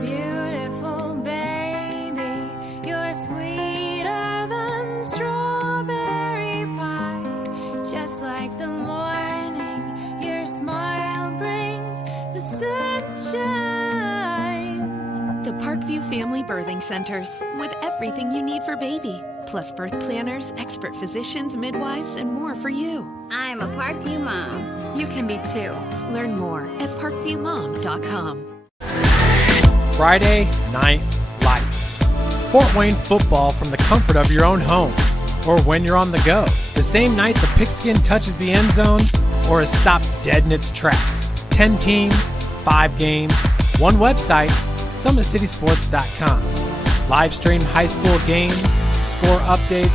Beautiful baby, you're sweeter than strawberry pie. Just like the morning, your smile brings the sunshine. The Parkview Family Birthing Centers, with everything you need for baby, plus birth planners, expert physicians, midwives, and more for you. I'm a Parkview mom. You can be too. Learn more at parkviewmom.com. Friday Night Lights. Fort Wayne football from the comfort of your own home, or when you're on the go. The same night the pigskin touches the end zone, or is stopped dead in its tracks. 10 teams, 5 games, one website, SummitCitySports.com. Live stream high school games, score updates,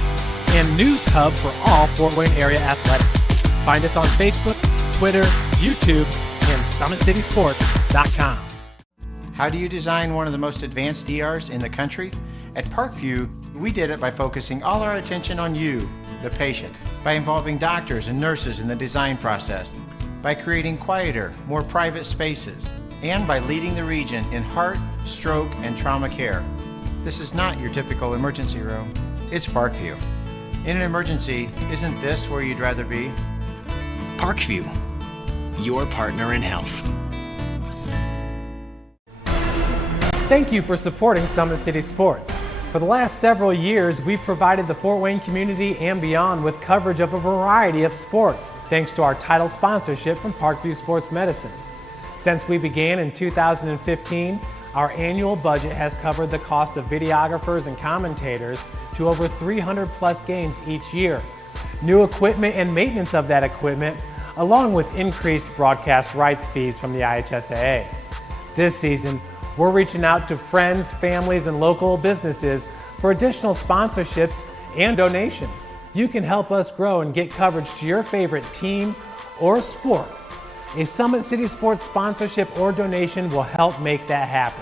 and news hub for all Fort Wayne area athletics. Find us on Facebook, Twitter, YouTube, and SummitCitySports.com. How do you design one of the most advanced ERs in the country? At Parkview, we did it by focusing all our attention on you, the patient, by involving doctors and nurses in the design process, by creating quieter, more private spaces, and by leading the region in heart, stroke, and trauma care. This is not your typical emergency room. It's Parkview. In an emergency, isn't this where you'd rather be? Parkview, your partner in health. Thank you for supporting Summit City Sports. For the last several years, we've provided the Fort Wayne community and beyond with coverage of a variety of sports, thanks to our title sponsorship from Parkview Sports Medicine. Since we began in 2015, our annual budget has covered the cost of videographers and commentators to over 300 plus games each year. New equipment and maintenance of that equipment, along with increased broadcast rights fees from the IHSAA. This season, we're reaching out to friends, families, and local businesses for additional sponsorships and donations. You can help us grow and get coverage to your favorite team or sport. A Summit City Sports sponsorship or donation will help make that happen.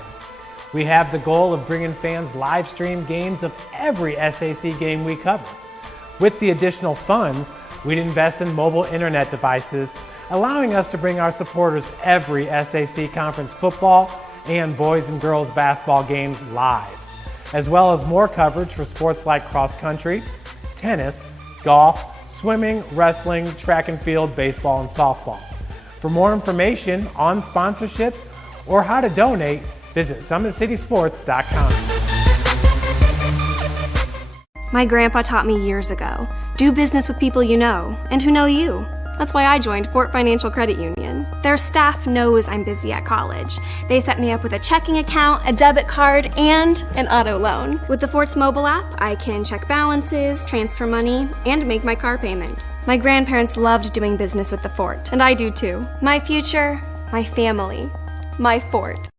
We have the goal of bringing fans live stream games of every SAC game we cover. With the additional funds, we'd invest in mobile internet devices, allowing us to bring our supporters every SAC conference football and boys and girls basketball games live, as well as more coverage for sports like cross country, tennis, golf, swimming, wrestling, track and field, baseball, and softball. For more information on sponsorships or how to donate, visit SummitCitySports.com. My grandpa taught me years ago, do business with people you know and who know you. That's why I joined Fort Financial Credit Union. Their staff knows I'm busy at college. They set me up with a checking account, a debit card, and an auto loan. With the Fort's mobile app, I can check balances, transfer money, and make my car payment. My grandparents loved doing business with the Fort, and I do too. My future, my family, my Fort.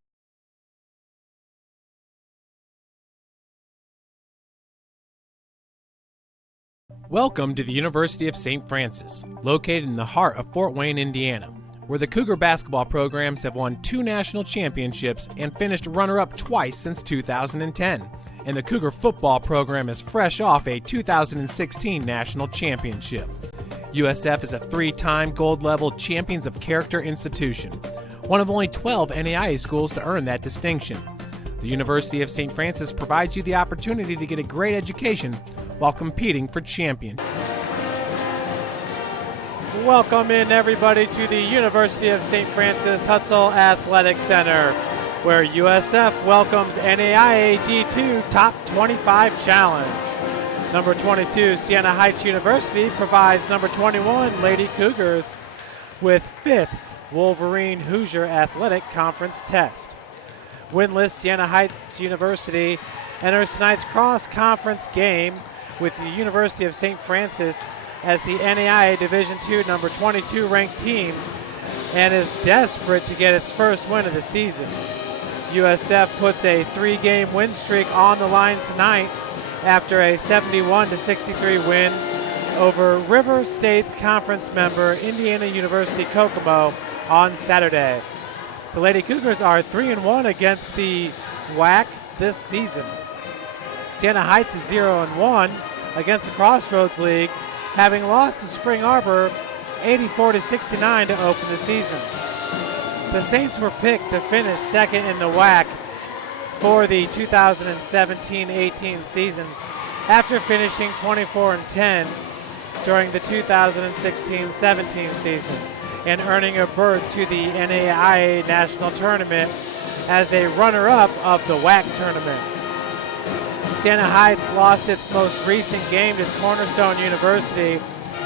Welcome to the University of St. Francis, located in the heart of Fort Wayne, Indiana, where the Cougar basketball programs have won 2 national championships and finished runner-up twice since 2010. And the Cougar football program is fresh off a 2016 national championship. USF is a 3-time gold-level Champions of Character institution, one of only 12 NAIA schools to earn that distinction. The University of St. Francis provides you the opportunity to get a great education while competing for champion. Welcome in everybody to the University of St. Francis Hutzel Athletic Center, where USF welcomes NAIA D2 Top 25 Challenge. Number 22 Siena Heights University provides number 21 Lady Cougars with 5th Wolverine Hoosier Athletic Conference test. Winless Siena Heights University enters tonight's cross-conference game with the University of St. Francis as the NAIA Division II number 22 ranked team and is desperate to get its first win of the season. USF puts a 3-game win streak on the line tonight after a 71-63 win over River State's conference member Indiana University Kokomo on Saturday. The Lady Cougars are 3-1 against the WAC this season. Siena Heights is 0-1 against the Crossroads League, having lost to Spring Arbor 84-69 to open the season. The Saints were picked to finish second in the WAC for the 2017-18 season after finishing 24-10 during the 2016-17 season and earning a berth to the NAIA National Tournament as a runner-up of the WAC tournament. Siena Heights lost its most recent game to Cornerstone University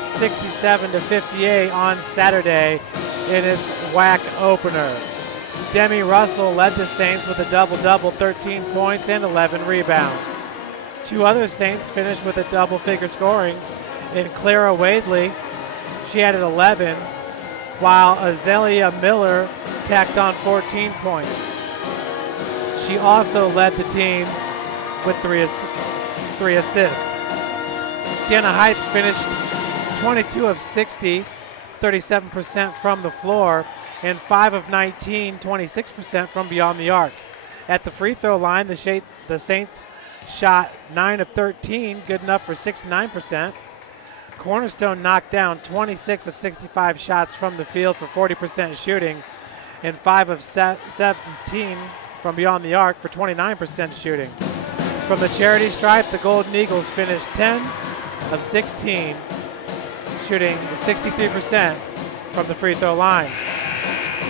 67-58 on Saturday in its WAC opener. Demi Russell led the Saints with a double-double, 13 points and 11 rebounds. Two other Saints finished with a double-figure scoring in Clara Wadley. She added 11, while Azalea Miller tacked on 14 points. She also led the team with three assists. Siena Heights finished 22 of 60, 37% from the floor, and 5 of 19, 26% from beyond the arc. At the free throw line, the Saints shot 9 of 13, good enough for 69%. Cornerstone knocked down 26 of 65 shots from the field for 40% shooting, and 5 of 17 from beyond the arc for 29% shooting. From the charity stripe, the Golden Eagles finished 10 of 16, shooting 63% from the free throw line.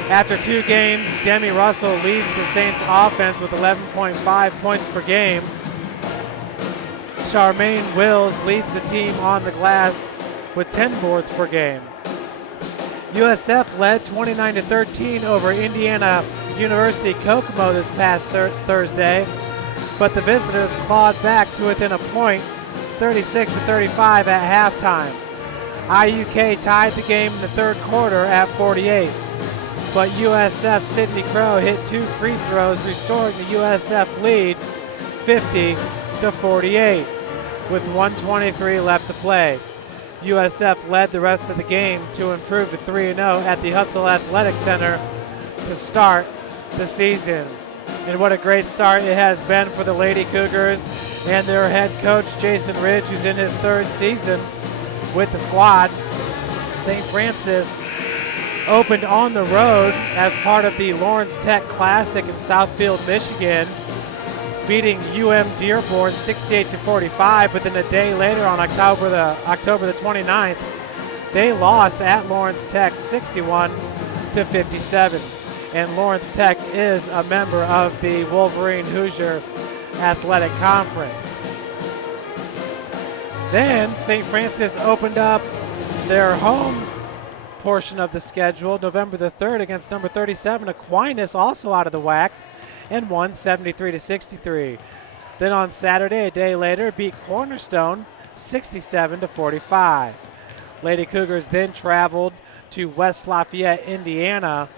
After 2 games, Demi Russell leads the Saints offense with 11.5 points per game. Charmaine Wills leads the team on the glass with 10 boards per game. USF led 29-13 over Indiana University Kokomo this past Thursday, but the visitors clawed back to within a point, 36-35 at halftime. IUK tied the game in the third quarter at 48, but USF Sydney Crow hit 2 free throws, restoring the USF lead 50-48 with 1:23 left to play. USF led the rest of the game to improve to 3-0 at the Hutzel Athletic Center to start the season. And what a great start it has been for the Lady Cougars and their head coach, Jason Ridge, who's in his 3rd season with the squad. St. Francis opened on the road as part of the Lawrence Tech Classic in Southfield, Michigan, beating Dearborn 68-45, but then a day later on October the 29th, they lost at Lawrence Tech 61-57. And Lawrence Tech is a member of the Wolverine Hoosier Athletic Conference. Then St. Francis opened up their home portion of the schedule November the 3rd against number 37 Aquinas, also out of the WAC, and won 73-63. Then on Saturday, a day later, beat Cornerstone 67-45. Lady Cougars then traveled to West Lafayette, Indiana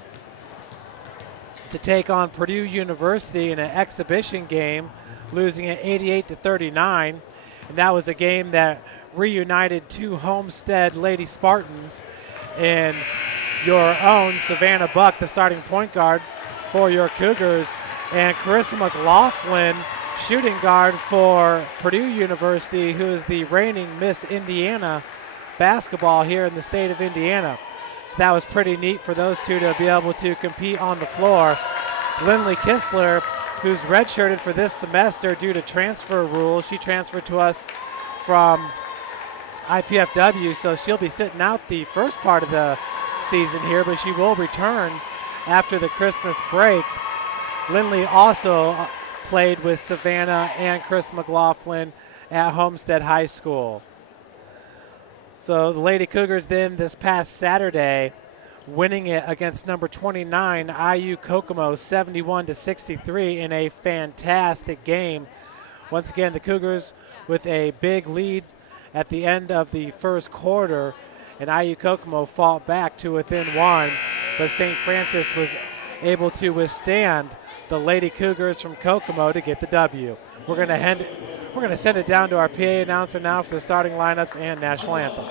to take on Purdue University in an exhibition game, losing it 88-39. And that was a game that reunited 2 Homestead Lady Spartans and your own Savannah Buck, the starting point guard for your Cougars, and Carissa McLaughlin, shooting guard for Purdue University, who is the reigning Miss Indiana basketball here in the state of Indiana. So that was pretty neat for those two to be able to compete on the floor. Lindley Kistler, who's redshirted for this semester due to transfer rules. She transferred to us from IPFW, so she'll be sitting out the first part of the season here, but she will return after the Christmas break. Lindley also played with Savannah and Chris McLaughlin at Homestead High School. So the Lady Cougars then this past Saturday winning it against number 29 IU Kokomo 71-63 in a fantastic game. Once again, the Cougars with a big lead at the end of the first quarter, and IU Kokomo fought back to within 1, but St. Francis was able to withstand the Lady Cougars from Kokomo to get the W. We're going to send it down to our PA announcer now for the starting lineups and national anthem.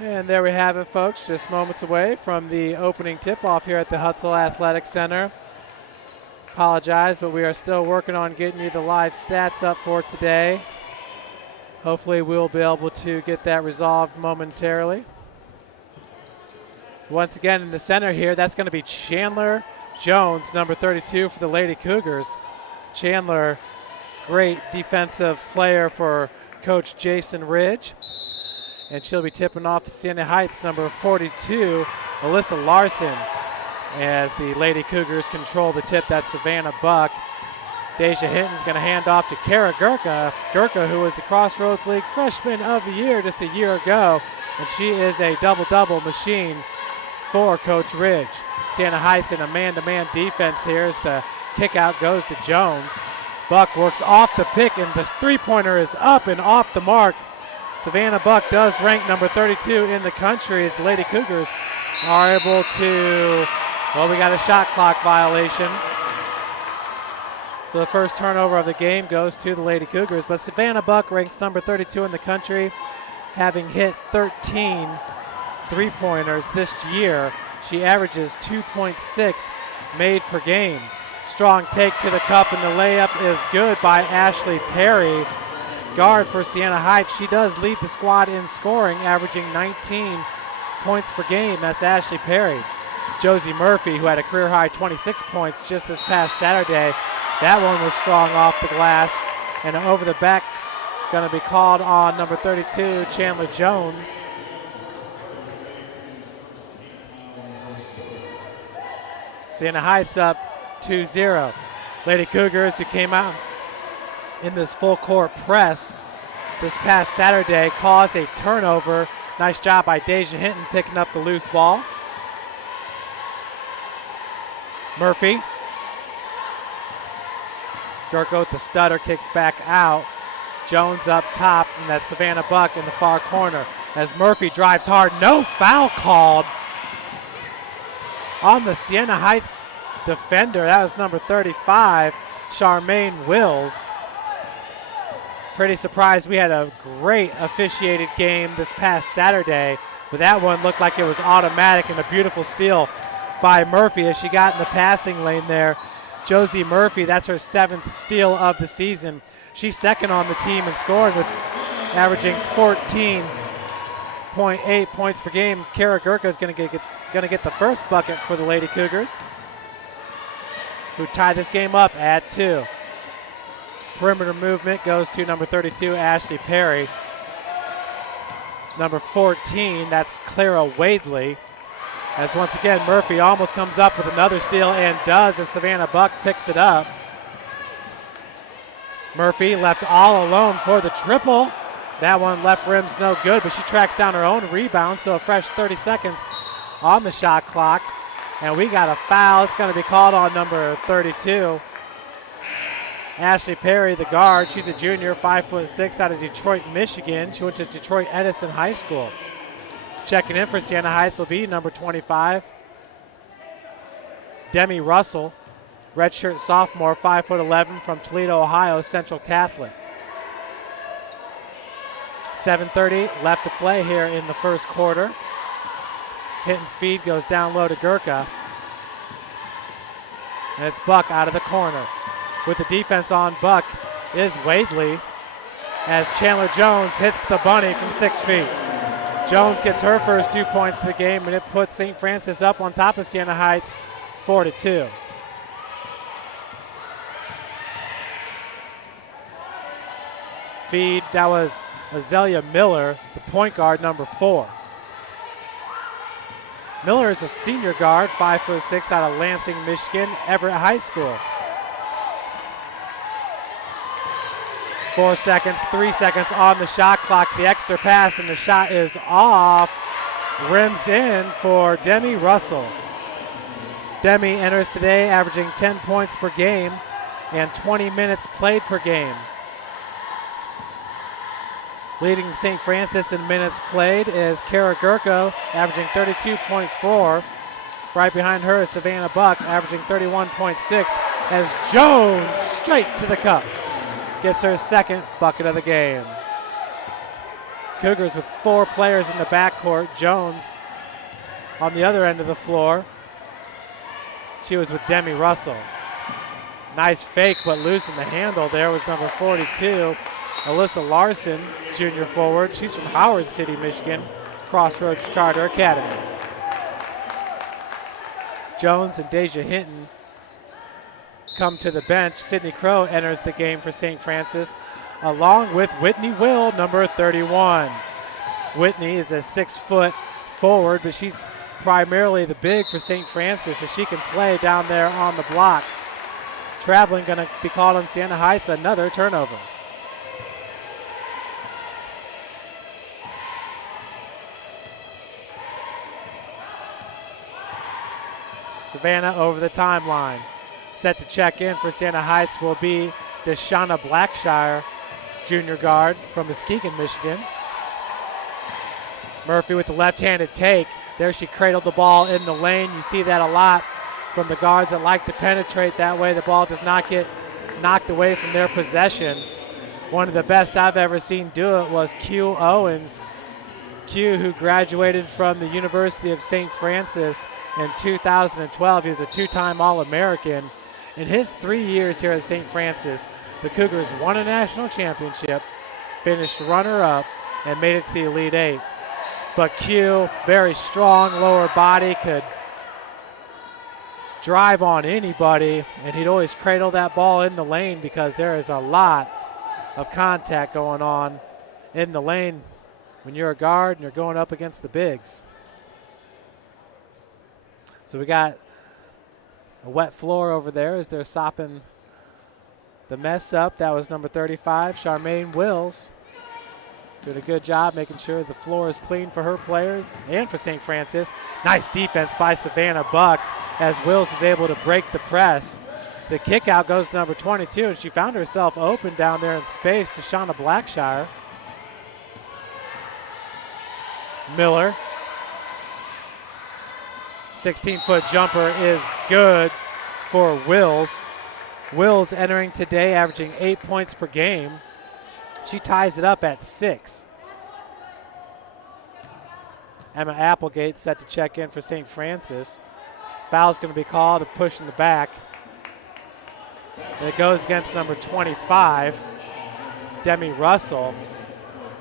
And there we have it, folks, just moments away from the opening tip-off here at the Hutzel Athletic Center. Apologize, but we are still working on getting you the live stats up for today. Hopefully we'll be able to get that resolved momentarily. Once again in the center here, that's going to be Chandler Jones, number 32 for the Lady Cougars. Chandler, great defensive player for Coach Jason Ridge. And she'll be tipping off the Siena Heights, number 42, Alyssa Larson, as the Lady Cougars control the tip. That's Savannah Buck. Deja Hinton's going to hand off to Kara Gurka. Gurka, who was the Crossroads League Freshman of the Year just a year ago. And she is a double-double machine for Coach Ridge. Siena Heights in a man-to-man defense here as the kick out goes to Jones. Buck works off the pick, and the three-pointer is up and off the mark. Savannah Buck does rank number 32 in the country as the Lady Cougars are able to, well, we got a shot clock violation. So the first turnover of the game goes to the Lady Cougars. But Savannah Buck ranks number 32 in the country, having hit 13 three-pointers this year. She averages 2.6 made per game. Strong take to the cup, and the layup is good by Ashley Perry. Guard for Siena Heights. She does lead the squad in scoring, averaging 19 points per game. That's Ashley Perry. Josie Murphy, who had a career-high 26 points just this past Saturday. That one was strong off the glass. And over the back, going to be called on number 32, Chandler Jones. Siena Heights up 2-0. Lady Cougars, who came out in this full court press this past Saturday, caused a turnover. Nice job by Deja Hinton picking up the loose ball. Murphy. Gurko with the stutter, kicks back out. Jones up top, and that's Savannah Buck in the far corner. As Murphy drives hard, no foul called on the Siena Heights defender. That was number 35, Charmaine Wills. Pretty surprised. We had a great officiated game this past Saturday, but that one looked like it was automatic, and a beautiful steal by Murphy as she got in the passing lane there. Josie Murphy, that's her 7th steal of the season. She's second on the team in scoring with averaging 14.8 points per game. Kara Gurka is going to get the first bucket for the Lady Cougars, who tie this game up at 2. Perimeter movement goes to number 32, Ashley Perry. number 14, that's Clara Wadley. As once again, Murphy almost comes up with another steal and does as Savannah Buck picks it up. Murphy left all alone for the triple. That one left rim's no good, but she tracks down her own rebound, so a fresh 30 seconds on the shot clock. And we got a foul. It's going to be called on number 32. Ashley Perry, the guard. She's a junior, 5'6", out of Detroit, Michigan. She went to Detroit Edison High School. Checking in for Siena Heights will be number 25, Demi Russell, redshirt sophomore, 5'11", from Toledo, Ohio, Central Catholic. 7:30 left to play here in the first quarter. Hinton's feed goes down low to Gurka. And it's Buck out of the corner. With the defense on Buck is Wadley as Chandler Jones hits the bunny from 6 feet. Jones gets her first 2 points of the game, and it puts St. Francis up on top of Siena Heights 4-2. Feed, that was Azalea Miller, the point guard, number 4. Miller is a senior guard, 5'6", out of Lansing, Michigan, Everett High School. 4 seconds, 3 seconds on the shot clock. The extra pass and the shot is off. Rims in for Demi Russell. Demi enters today averaging 10 points per game and 20 minutes played per game. Leading St. Francis in minutes played is Kara Gurko, averaging 32.4. Right behind her is Savannah Buck, averaging 31.6, as Jones straight to the cup gets her second bucket of the game. Cougars with 4 players in the backcourt. Jones on the other end of the floor. She was with Demi Russell. Nice fake, but loose in the handle there was number 42, Alyssa Larson, junior forward. She's from Howard City, Michigan, Crossroads Charter Academy. Jones and Deja Hinton come to the bench. Sydney Crow enters the game for St. Francis, along with Whitney Will, number 31. Whitney is a 6-foot forward, but she's primarily the big for St. Francis, so she can play down there on the block. Traveling going to be called on Siena Heights, another turnover. Savannah over the timeline. Set to check in for Siena Heights will be Deshauna Blackshire, junior guard from Muskegon, Michigan. Murphy with the left-handed take. There she cradled the ball in the lane. You see that a lot from the guards that like to penetrate that way. The ball does not get knocked away from their possession. One of the best I've ever seen do it was Q Owens. Q, who graduated from the University of St. Francis in 2012. He was a 2-time All-American. In his 3 years here at St. Francis, the Cougars won a national championship, finished runner-up, and made it to the Elite Eight. But Q, very strong lower body, could drive on anybody, and he'd always cradle that ball in the lane because there is a lot of contact going on in the lane when you're a guard and you're going up against the bigs. So we got a wet floor over there as they're sopping the mess up. That was number 35, Charmaine Wills. Did a good job making sure the floor is clean for her players and for St. Francis. Nice defense by Savannah Buck as Wills is able to break the press. The kick out goes to number 22, and she found herself open down there in space to Shauna Blackshire. Miller. 16-foot jumper is good for Wills. Wills entering today averaging 8 points per game. She ties it up at 6. Emma Applegate set to check in for St. Francis. Foul's going to be called, a push in the back. And it goes against number 25, Demi Russell.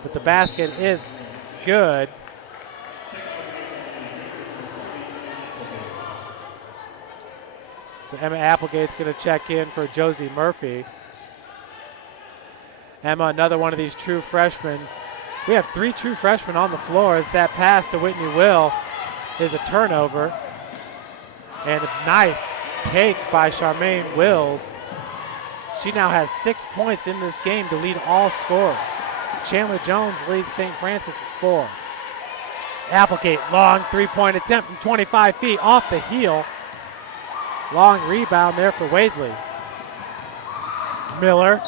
But the basket is good. So Emma Applegate's going to check in for Josie Murphy. Emma, another one of these true freshmen, We have 3 true freshmen on the floor as that pass to Whitney Will is a turnover. And a nice take by Charmaine Wills. She now has 6 points in this game to lead all scorers. Chandler Jones leads St. Francis with 4. Applegate, long 3-point attempt from 25 feet off the heel. Long rebound there for Wadley. Miller,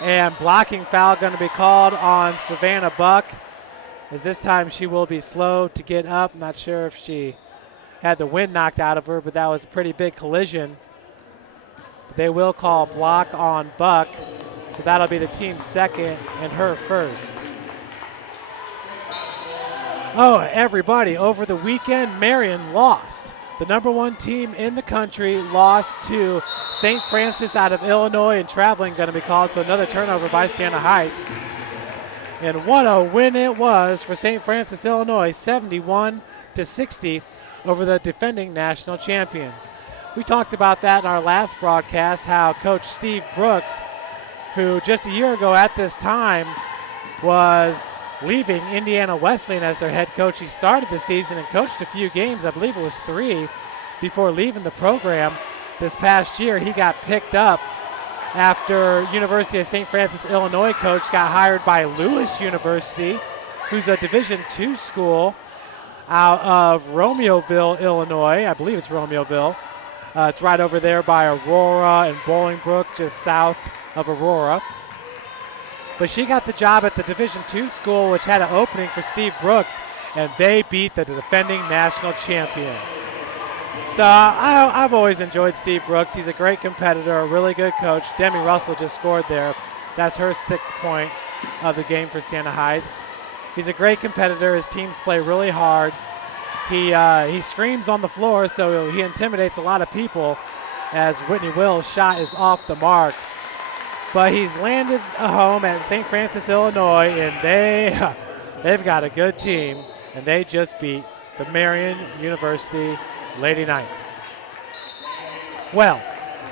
and blocking foul going to be called on Savannah Buck, as this time she will be slow to get up. Not sure if she had the wind knocked out of her, but that was a pretty big collision. They will call block on Buck, so that'll be the team's second and her first. Oh, everybody, over the weekend, Marion lost. The number 1 team in the country lost to St. Francis out of Illinois, and traveling going to be called, so another turnover by Siena Heights. And what a win it was for St. Francis, Illinois, 71-60 over the defending national champions. We talked about that in our last broadcast, how Coach Steve Brooks, who just a year ago at this time was leaving Indiana Wesleyan as their head coach. He started the season and coached a few games, I believe it was 3, before leaving the program. This past year, he got picked up after University of St. Francis, Illinois coach got hired by Lewis University, who's a Division II school out of Romeoville, Illinois. I believe it's Romeoville. It's right over there by Aurora and Bolingbrook, just south of Aurora. But she got the job at the Division II school, which had an opening for Steve Brooks, and they beat the defending national champions. So I've always enjoyed Steve Brooks. He's a great competitor, a really good coach. Demi Russell just scored there. That's her 6th point of the game for Siena Heights. He's a great competitor. His teams play really hard. He screams on the floor, so he intimidates a lot of people, as Whitney Will's shot is off the mark. But he's landed a home at St. Francis, Illinois, and they've got a good team, and they just beat the Marion University Lady Knights. Well,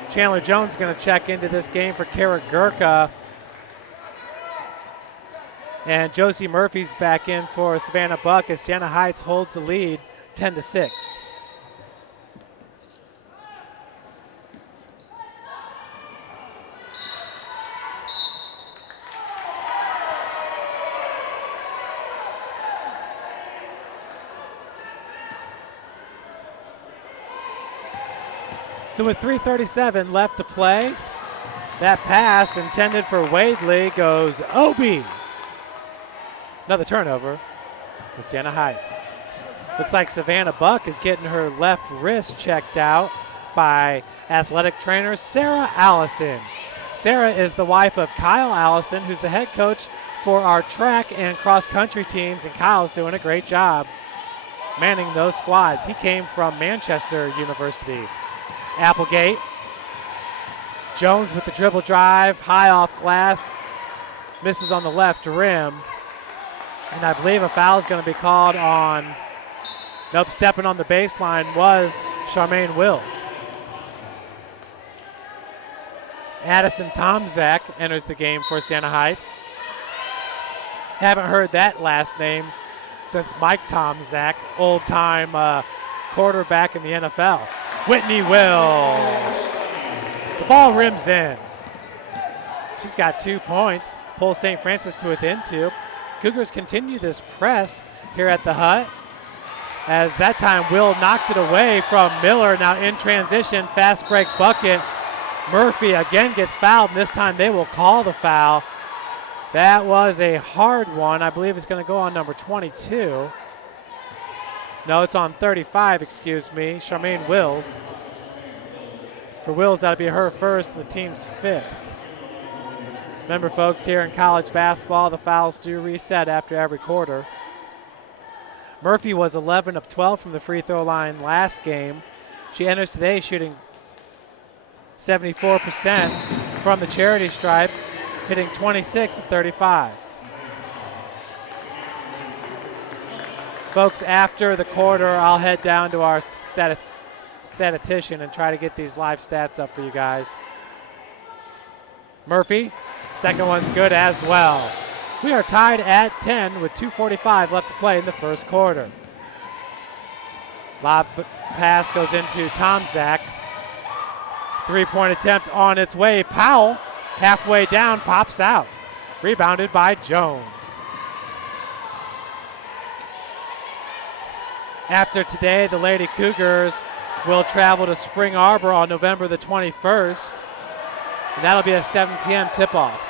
Chandler Jones going to check into this game for Kara Gurka. And Josie Murphy's back in for Savannah Buck as Siena Heights holds the lead 10-6. So with 3:37 left to play, that pass intended for Wadley goes Obi. Another turnover for Siena Heights. Looks like Savannah Buck is getting her left wrist checked out by athletic trainer Sarah Allison. Sarah is the wife of Kyle Allison, who's the head coach for our track and cross country teams, and Kyle's doing a great job manning those squads. He came from Manchester University. Applegate. Jones with the dribble drive, high off glass, misses on the left rim. And I believe a foul is going to be called on, nope, stepping on the baseline was Charmaine Wills. Addison Tomzak enters the game for Siena Heights. Haven't heard that last name since Mike Tomzak, old-time quarterback in the NFL. Whitney Will. The ball rims in. She's got 2 points, pulls St. Francis to within 2. Cougars continue this press here at the hut, as that time Will knocked it away from Miller. Now in transition, fast break bucket. Murphy again gets fouled, and this time they will call the foul. That was a hard one. I believe it's going to go on number 22. No, it's on 35, excuse me. Charmaine Wills. For Wills, that'll be her first and the team's 5th. Remember, folks, here in college basketball, the fouls do reset after every quarter. Murphy was 11 of 12 from the free throw line last game. She enters today shooting 74% from the charity stripe, hitting 26 of 35. Folks, after the quarter, I'll head down to our statistician and try to get these live stats up for you guys. Murphy, second one's good as well. We are tied at 10 with 2:45 left to play in the first quarter. Lob pass goes into Tomczak. Three-point attempt on its way. Powell, halfway down, pops out. Rebounded by Jones. After today, the Lady Cougars will travel to Spring Arbor on November the 21st. And that'll be a 7 p.m. tip-off.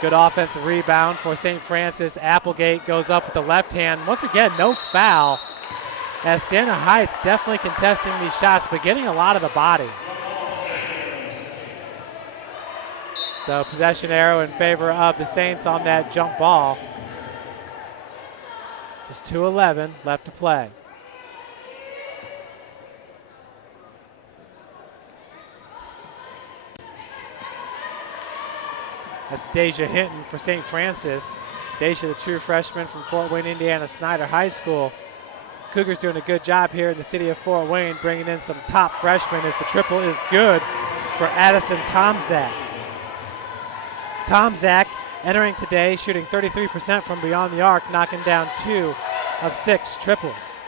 Good offensive rebound for St. Francis. Applegate goes up with the left hand. Once again, no foul, as Siena Heights definitely contesting these shots, but getting a lot of the body. So possession arrow in favor of the Saints on that jump ball. Just 2:11 left to play. That's Deja Hinton for St. Francis. Deja, the true freshman from Fort Wayne, Indiana Snyder High School. Cougars doing a good job here in the city of Fort Wayne, bringing in some top freshmen as the triple is good for Addison Tomczak. Tomczak entering today, shooting 33% from beyond the arc, knocking down 2 of 6 triples.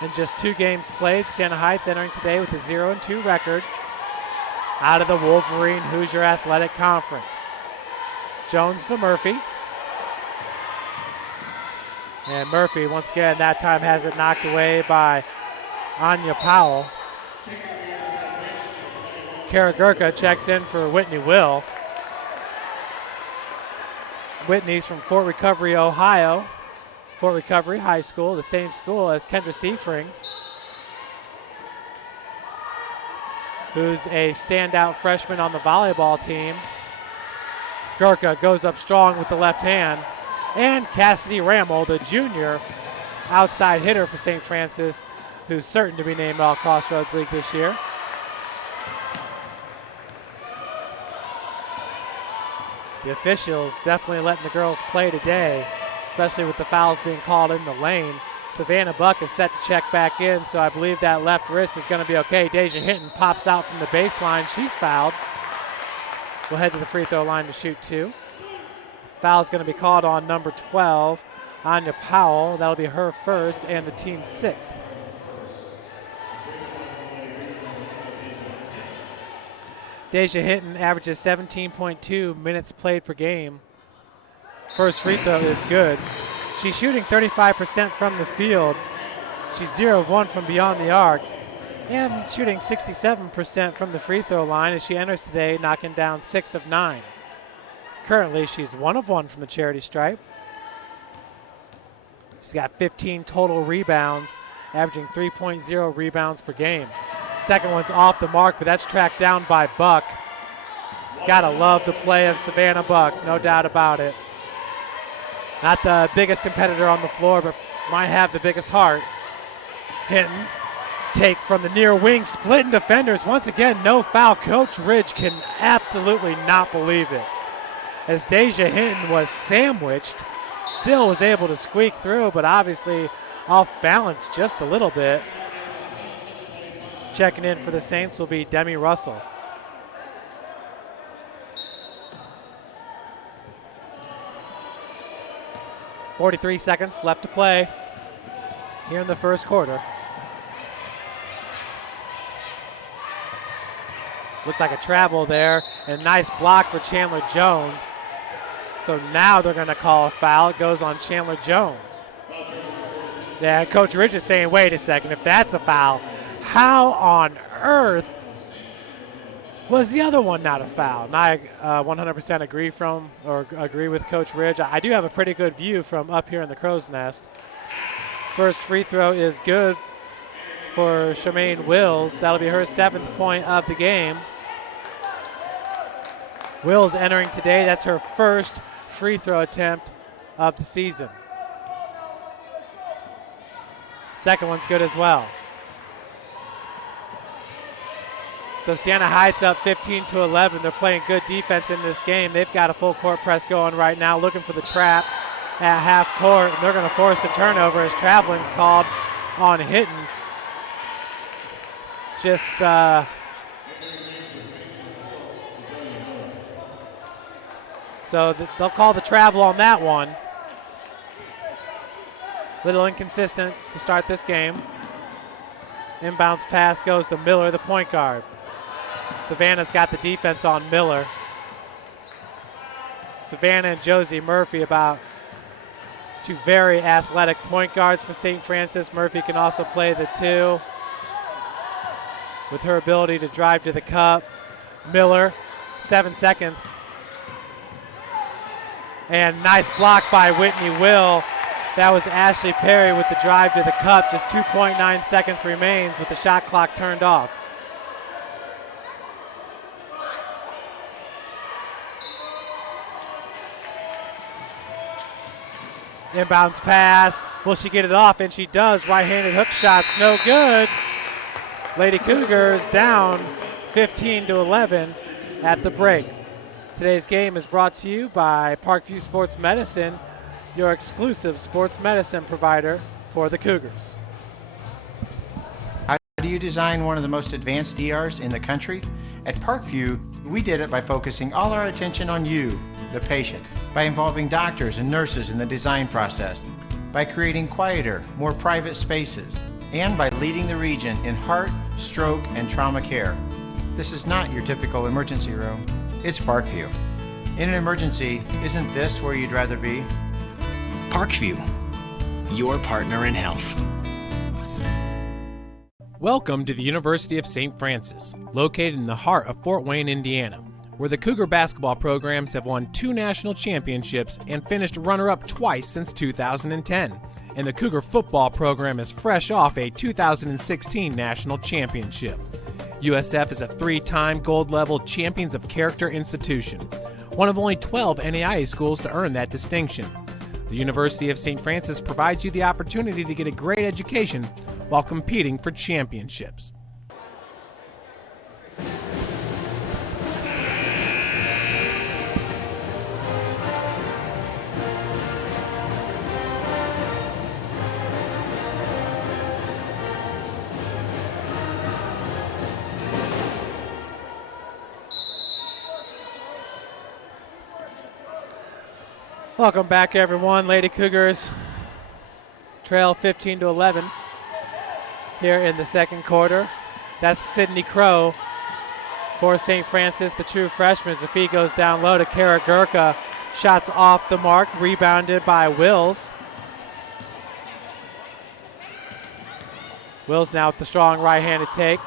In just 2 games played, Siena Heights entering today with a 0-2 record out of the Wolverine Hoosier Athletic Conference. Jones to Murphy. And Murphy, once again, that time has it knocked away by Anya Powell. Kara Gurka checks in for Whitney Will. Whitney's from Fort Recovery, Ohio. Fort Recovery High School, the same school as Kendra Seifring, who's a standout freshman on the volleyball team. Gurka goes up strong with the left hand. And Cassidy Rammel, the junior outside hitter for St. Francis, who's certain to be named All Crossroads League this year. The officials definitely letting the girls play today, especially with the fouls being called in the lane. Savannah Buck is set to check back in, so I believe that left wrist is going to be okay. Deja Hinton pops out from the baseline. She's fouled. We'll head to the free throw line to shoot 2. Foul's going to be called on number 12, Anya Powell. That'll be her first and the team's 6th. Deja Hinton averages 17.2 minutes played per game. First free throw is good. She's shooting 35% from the field. She's 0 of 1 from beyond the arc. And shooting 67% from the free throw line as she enters today, knocking down 6 of 9. Currently, she's 1 of 1 from the charity stripe. She's got 15 total rebounds, averaging 3.0 rebounds per game. Second one's off the mark, but that's tracked down by Buck. Gotta love the play of Savannah Buck, no doubt about it. Not the biggest competitor on the floor, but might have the biggest heart. Hinton. Take from the near wing, splitting defenders. Once again, no foul. Coach Ridge can absolutely not believe it. As Deja Hinton was sandwiched, still was able to squeak through, but obviously off balance just a little bit. Checking in for the Saints will be Demi Russell. .43 seconds left to play here in the first quarter. Looked like a travel there, and nice block for Chandler Jones. So now they're going to call a foul. It goes on Chandler Jones. Yeah, Coach Ridge is saying, wait a second, if that's a foul, how on earth was the other one not a foul? And I 100% agree with Coach Ridge. I do have a pretty good view from up here in the crow's nest. First free throw is good for Charmaine Wills. That'll be her 7th point of the game. Wills entering today. That's her first free throw attempt of the season. Second one's good as well. So Siena Heights up 15-11. They're playing good defense in this game. They've got a full court press going right now, looking for the trap at half court. And they're going to force a turnover as traveling's called on Hinton. So they'll call the travel on that one. Little inconsistent to start this game. Inbounds pass goes to Miller, the point guard. Savannah's got the defense on Miller. Savannah and Josie Murphy, about two very athletic point guards for St. Francis. Murphy can also play the two with her ability to drive to the cup. Miller, 7 seconds. And nice block by Whitney Will. That was Ashley Perry with the drive to the cup. Just 2.9 seconds remains with the shot clock turned off. Inbounds pass. Will she get it off? And she does. Right-handed hook shots, no good. Lady Cougars down 15-11 at the break. Today's game is brought to you by Parkview Sports Medicine, your exclusive sports medicine provider for the Cougars. How do you design one of the most advanced ERs in the country? At Parkview, we did it by focusing all our attention on you, the patient, by involving doctors and nurses in the design process, by creating quieter, more private spaces, and by leading the region in heart, stroke, and trauma care. This is not your typical emergency room. It's Parkview. In an emergency, isn't this where you'd rather be? Parkview, your partner in health. Welcome to the University of St. Francis, located in the heart of Fort Wayne, Indiana, where the Cougar basketball programs have won 2 national championships and finished runner-up twice since 2010. And the Cougar football program is fresh off a 2016 national championship. USF is a 3-time gold-level Champions of Character institution, one of only 12 NAIA schools to earn that distinction. The University of St. Francis provides you the opportunity to get a great education while competing for championships. Welcome back, everyone. Lady Cougars trail 15-11 here in the second quarter. That's Sydney Crow for St. Francis, the true freshman. As the feed goes down low to Kara Gurka. Shots off the mark, rebounded by Wills. Wills now with the strong right-handed take,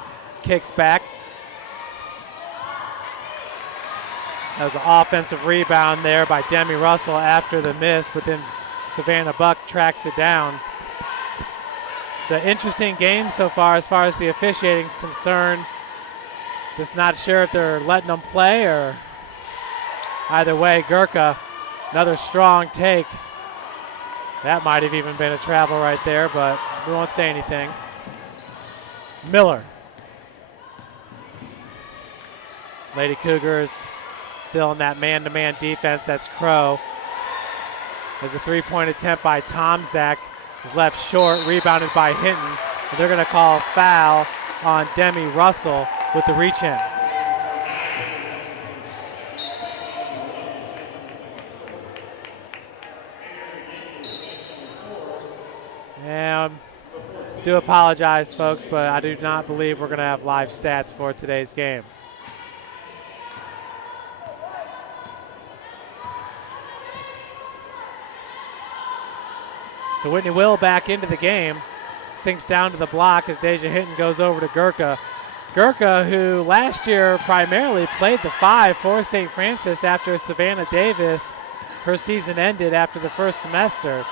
kicks back. That was an offensive rebound there by Demi Russell after the miss, but then Savannah Buck tracks it down. It's an interesting game so far as the officiating is concerned. Just not sure if they're letting them play or either way. Gurka, another strong take. That might have even been a travel right there, but we won't say anything. Miller. Lady Cougars still in that man-to-man defense. That's Crow. There's a three-point attempt by Tomczak. Is left short, rebounded by Hinton. They're going to call a foul on Demi Russell with the reach-in. And do apologize, folks, but I do not believe we're going to have live stats for today's game. So Whitney Will back into the game, sinks down to the block as Deja Hinton goes over to Gurka. Gurka, who last year primarily played the 5 for St. Francis after Savannah Davis, her season ended after the first semester.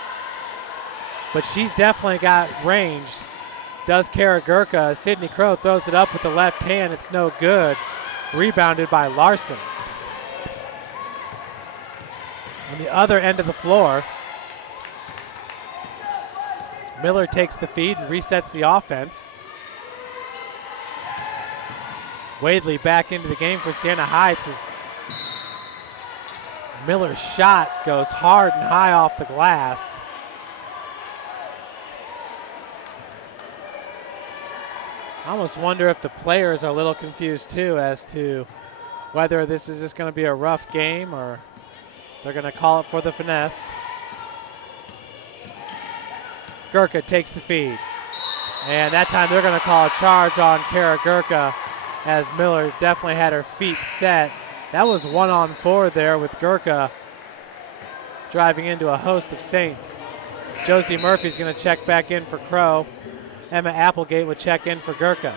But she's definitely got range. Does Kara Gurka. Sydney Crow throws it up with the left hand. It's no good. Rebounded by Larson. On the other end of the floor, Miller takes the feed and resets the offense. Wadley back into the game for Siena Heights as Miller's shot goes hard and high off the glass. I almost wonder if the players are a little confused too as to whether this is just going to be a rough game or They're going to call it for the finesse. Gurka takes the feed. And that time they're going to call a charge on Kara Gurka, as Miller definitely had her feet set. That was 1-on-4 there with Gurka driving into a host of Saints. Josie Murphy's going to check back in for Crow. Emma Applegate would check in for Gurka.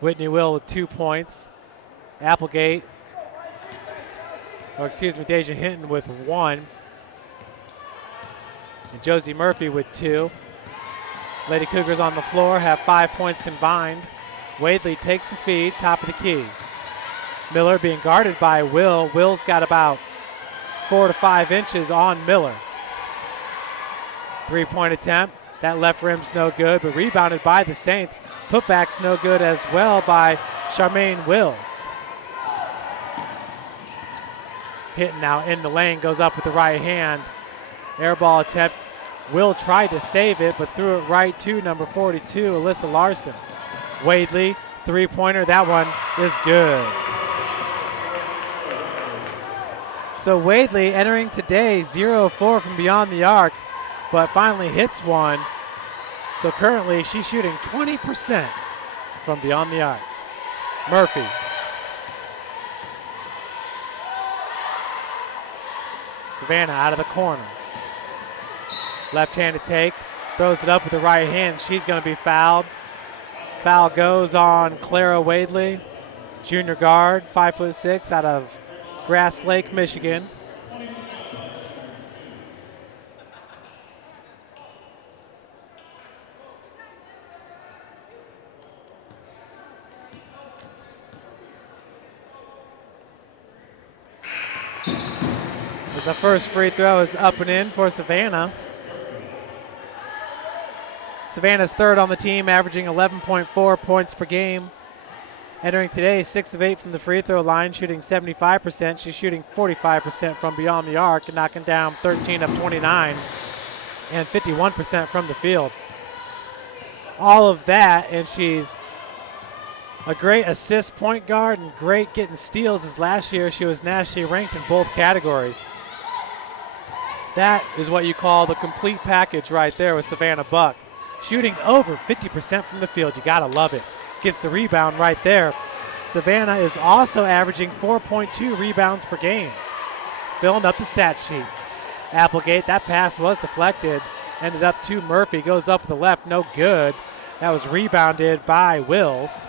Whitney Will with 2 points. Applegate, Deja Hinton with 1. And Josie Murphy with 2. Lady Cougars on the floor have 5 points combined. Wadley takes the feed, top of the key. Miller being guarded by Will. Will's got about 4 to 5 inches on Miller. 3-point attempt. That left rim's no good, but rebounded by the Saints. Putback's no good as well by Charmaine Wills. Hitting now in the lane, goes up with the right hand. Air ball attempt. Will tried to save it, but threw it right to number 42, Alyssa Larson. Wadley, 3-pointer. That one is good. So Wadley entering today 0-4 from beyond the arc, but finally hits one. So currently she's shooting 20% from beyond the arc. Murphy. Savannah out of the corner. Left-handed take, throws it up with the right hand. She's going to be fouled. Foul goes on Clara Wadley, junior guard, 5'6", out of Grass Lake, Michigan. As the first free throw is up and in for Savannah. Savannah's third on the team, averaging 11.4 points per game. Entering today, 6 of 8 from the free throw line, shooting 75%. She's shooting 45% from beyond the arc and knocking down 13 of 29 and 51% from the field. All of that, and she's a great assist point guard and great getting steals, as last year she was nationally ranked in both categories. That is what you call the complete package right there with Savannah Buck. Shooting over 50% from the field. You gotta love it. Gets the rebound right there. Savannah is also averaging 4.2 rebounds per game. Filling up the stat sheet. Applegate, that pass was deflected. Ended up to Murphy, goes up the left, no good. That was rebounded by Wills.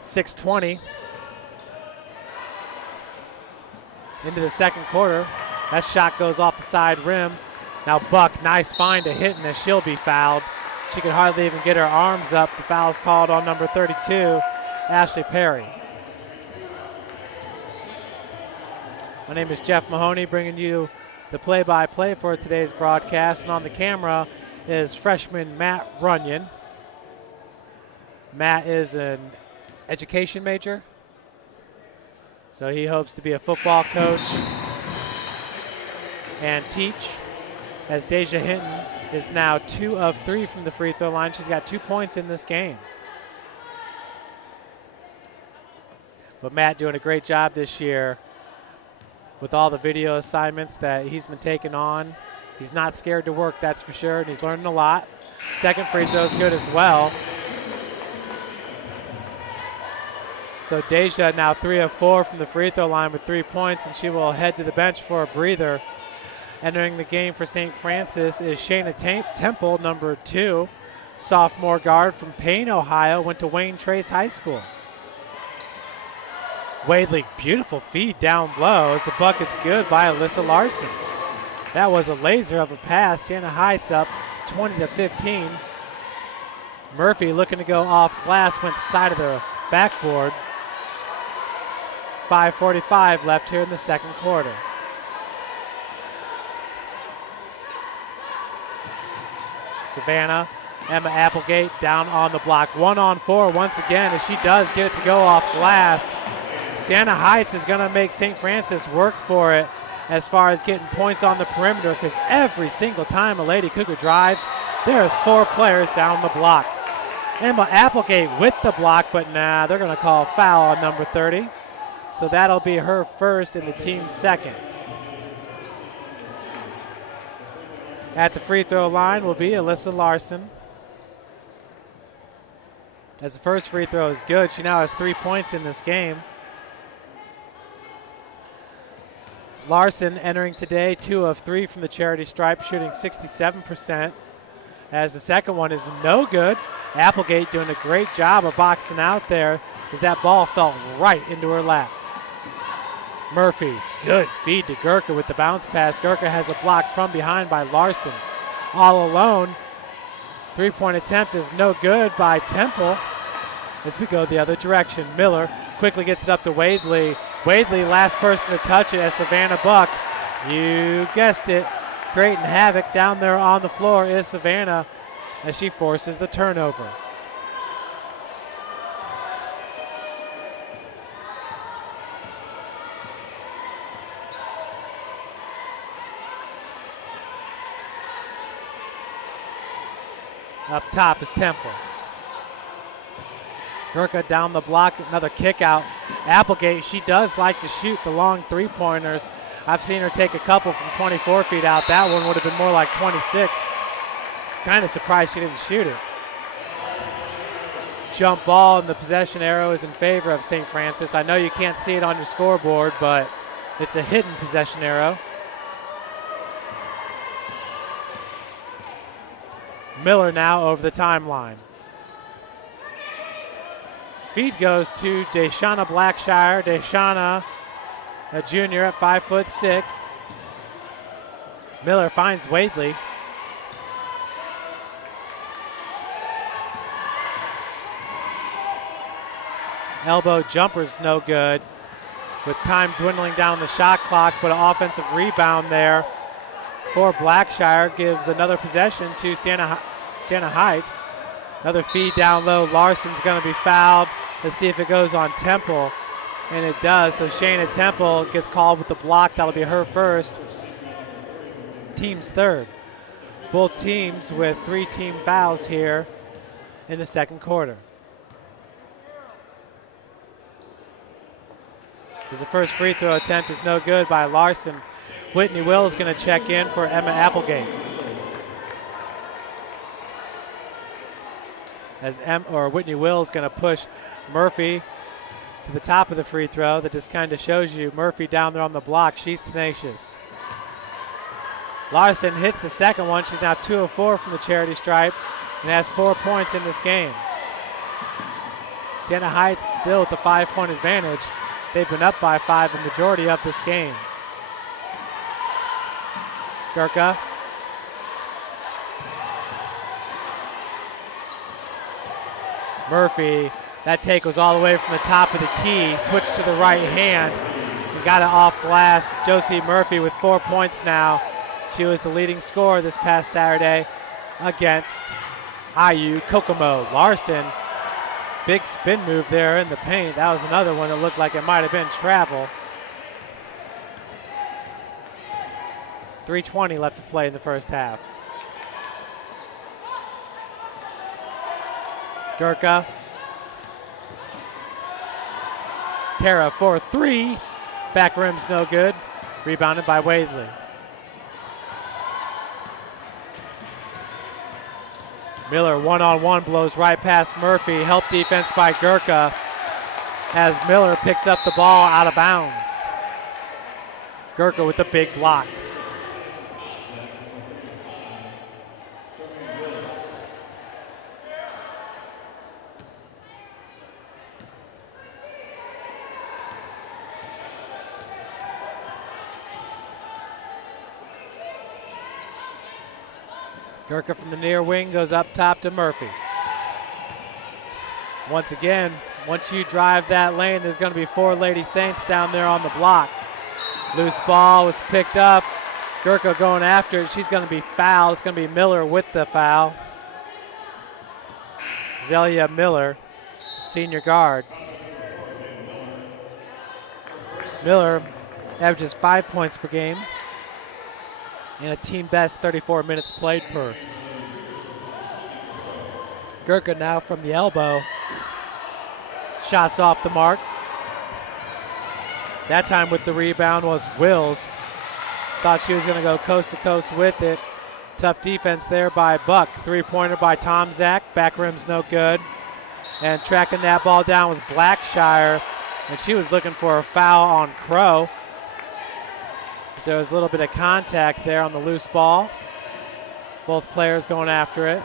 6:20 into the second quarter. That shot goes off the side rim. Now Buck, nice find to Hinton as she'll be fouled. She can hardly even get her arms up. The foul's called on number 32, Ashley Perry. My name is Jeff Mahoney, bringing you the play-by-play for today's broadcast. And on the camera is freshman Matt Runyon. Matt is an education major, so he hopes to be a football coach and teach, as Deja Hinton is now 2 of 3 from the free throw line. She's got 2 points in this game. But Matt doing a great job this year with all the video assignments that he's been taking on. He's not scared to work, that's for sure, and he's learning a lot. Second free throw is good as well. So Deja now 3 of 4 from the free throw line with 3 points, and she will head to the bench for a breather. Entering the game for St. Francis is Shayna Temple, number 2, sophomore guard from Payne, Ohio, went to Wayne Trace High School. Wadley, beautiful feed down low as the bucket's good by Alyssa Larson. That was a laser of a pass. Siena Heights up 20-15. Murphy looking to go off glass, went side of the backboard. 5:45 left here in the second quarter. Savannah, Emma Applegate down on the block. 1-on-4 once again as she does get it to go off glass. Siena Heights is going to make St. Francis work for it as far as getting points on the perimeter, because every single time a Lady Cougar drives, there's 4 players down the block. Emma Applegate with the block, but nah, they're going to call foul on number 30. So that'll be her first and the team's second. At the free throw line will be Alyssa Larson. As the first free throw is good, she now has 3 points in this game. Larson entering today 2 of 3 from the charity stripe, shooting 67%. As the second one is no good. Applegate doing a great job of boxing out there as that ball fell right into her lap. Murphy, good feed to Gurka with the bounce pass. Gurka has a block from behind by Larson. All alone. 3-point attempt is no good by Temple as we go the other direction. Miller quickly gets it up to Wadley. Wadley, last person to touch it as Savannah Buck, you guessed it, creating havoc down there on the floor is Savannah as she forces the turnover. Up top is Temple. Gurka down the block, another kick out. Applegate, she does like to shoot the long three-pointers. I've seen her take a couple from 24 feet out. That one would have been more like 26. It's kind of surprised she didn't shoot it. Jump ball and the possession arrow is in favor of St. Francis. I know you can't see it on your scoreboard, but it's a hidden possession arrow. Miller now over the timeline. Feed goes to Deshauna Blackshire. Deshauna, a junior at 5'6". Miller finds Wadley. Elbow jumper's no good. With time dwindling down the shot clock, but an offensive rebound there for Blackshire gives another possession to Siena Heights. Another feed down low. Larson's going to be fouled. Let's see if it goes on Temple. And it does. So Shayna Temple gets called with the block. That'll be her first. Team's third. Both teams with 3 team fouls here in the second quarter. As the first free throw attempt is no good by Larson. Whitney Wills going to check in for Emma Applegate. As Whitney Wills going to push Murphy to the top of the free throw. That just kind of shows you Murphy down there on the block. She's tenacious. Larson hits the second one. She's now 2 of 4 from the charity stripe and has 4 points in this game. Siena Heights still with a 5-point advantage. They've been up by 5 the majority of this game. Gurka. Murphy, that take was all the way from the top of the key. Switched to the right hand. He got it off glass. Josie Murphy with 4 points now. She was the leading scorer this past Saturday against IU Kokomo. Larson, big spin move there in the paint. That was another one that looked like it might have been travel. 3:20 left to play in the first half. Gurka. Kara for 3. Back rim's no good. Rebounded by Wadley. Miller one-on-one blows right past Murphy. Help defense by Gurka as Miller picks up the ball out of bounds. Gurka with the big block. Gurka from the near wing goes up top to Murphy. Once again, once you drive that lane, there's going to be 4 Lady Saints down there on the block. Loose ball was picked up. Gurka going after it. She's going to be fouled. It's going to be Miller with the foul. Zelia Miller, senior guard. Miller averages 5 points per game and a team best 34 minutes played per. Gurka now from the elbow. Shots off the mark. That time with the rebound was Wills. Thought she was going to go coast to coast with it. Tough defense there by Buck. Three-pointer by Tom Zach. Back rim's no good. And tracking that ball down was Blackshire. And she was looking for a foul on Crow. So there was a little bit of contact there on the loose ball. Both players going after it.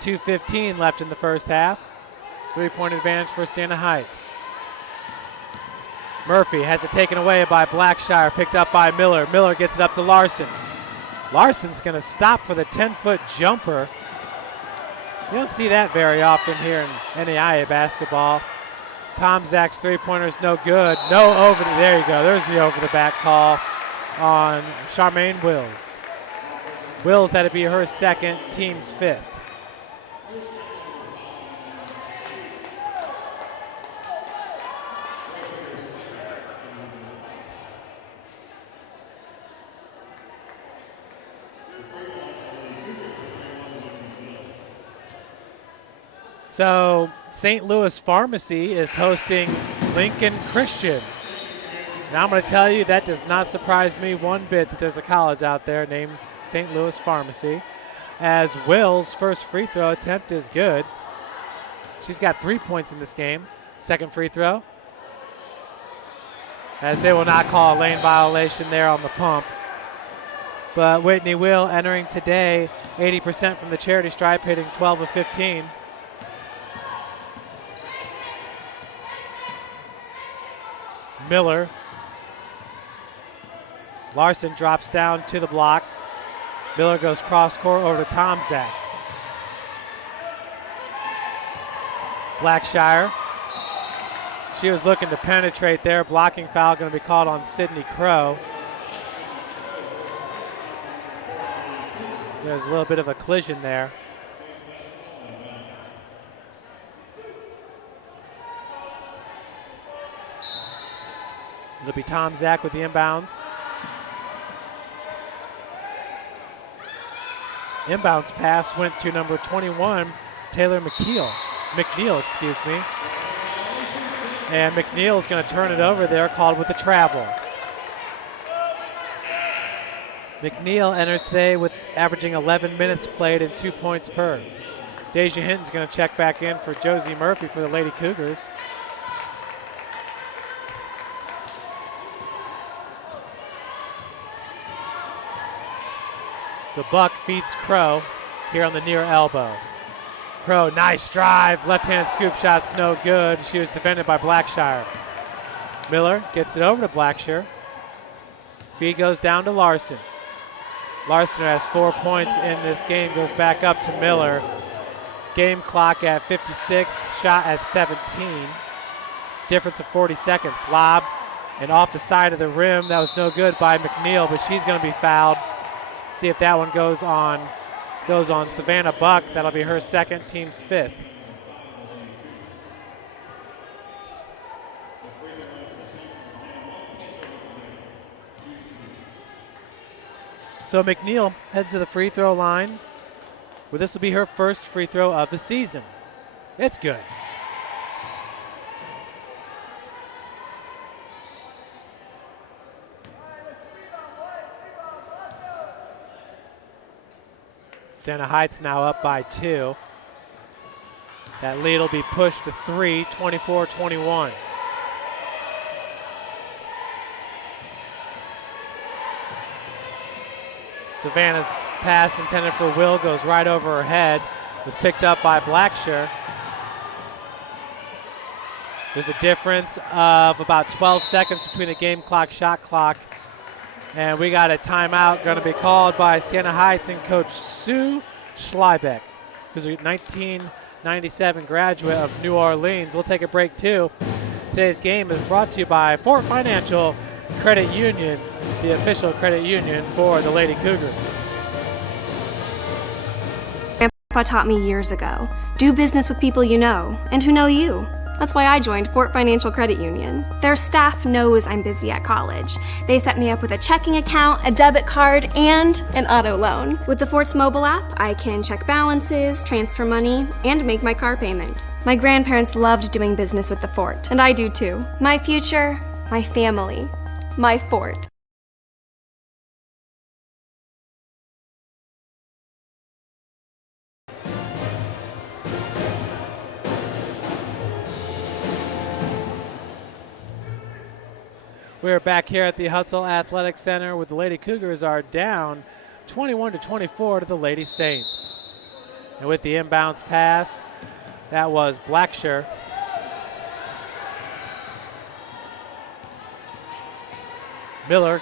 2:15 left in the first half. Three-point advantage for Siena Heights. Murphy has it taken away by Blackshire, picked up by Miller. Miller gets it up to Larson. Larson's going to stop for the 10-foot jumper. You don't see that very often here in NAIA basketball. Tom Zach's three-pointer is no good. There you go. There's the over-the-back call on Charmaine Wills. Wills, that'd be her second, team's fifth. So St. Louis Pharmacy is hosting Lincoln Christian. Now I'm going to tell you, that does not surprise me one bit that there's a college out there named St. Louis Pharmacy. As Will's first free throw attempt is good. She's got 3 points in this game. Second free throw. As they will not call a lane violation there on the pump. But Whitney Will entering today 80% from the charity stripe, hitting 12 of 15. Miller. Larson drops down to the block. Miller goes cross court over to Tom Zach. Blackshire. She was looking to penetrate there. Blocking foul going to be called on Sydney Crow. There's a little bit of a collision there. It'll be Tom Zach with the inbounds. Inbounds pass went to number 21, Taylor McNeil. And McNeil's going to turn it over there, called with a travel. McNeil enters today with averaging 11 minutes played and 2 points per. Deja Hinton's going to check back in for Josie Murphy for the Lady Cougars. So Buck feeds Crow here on the near elbow. Crow, nice drive. Left-handed scoop shot's no good. She was defended by Blackshire. Miller gets it over to Blackshire. Feed goes down to Larson. Larson has 4 points in this game, goes back up to Miller. Game clock at 56, shot at 17. Difference of 40 seconds. Lob and off the side of the rim. That was no good by McNeil, but she's going to be fouled. See if that one goes on Savannah Buck. That'll be her second, team's fifth. So McNeil heads to the free throw line. Well, this will be her first free throw of the season. It's good. Siena Heights now up by 2. That lead will be pushed to 3, 24-21. Savannah's pass intended for Will goes right over her head. Was picked up by Blackshire. There's a difference of about 12 seconds between the game clock, shot clock. And we got a timeout going to be called by Siena Heights and Coach Sue Schleibeck, who's a 1997 graduate of New Orleans. We'll take a break too. Today's game is brought to you by Fort Financial Credit Union, the official credit union for the Lady Cougars. Grandpa taught me years ago, do business with people you know and who know you. That's why I joined Fort Financial Credit Union. Their staff knows I'm busy at college. They set me up with a checking account, a debit card, and an auto loan. With the Fort's mobile app, I can check balances, transfer money, and make my car payment. My grandparents loved doing business with the Fort, and I do too. My future, my family, my Fort. We're back here at the Hutzel Athletic Center with the Lady Cougars are down 21-24 to the Lady Saints. And with the inbounds pass, that was Blacksher. Miller.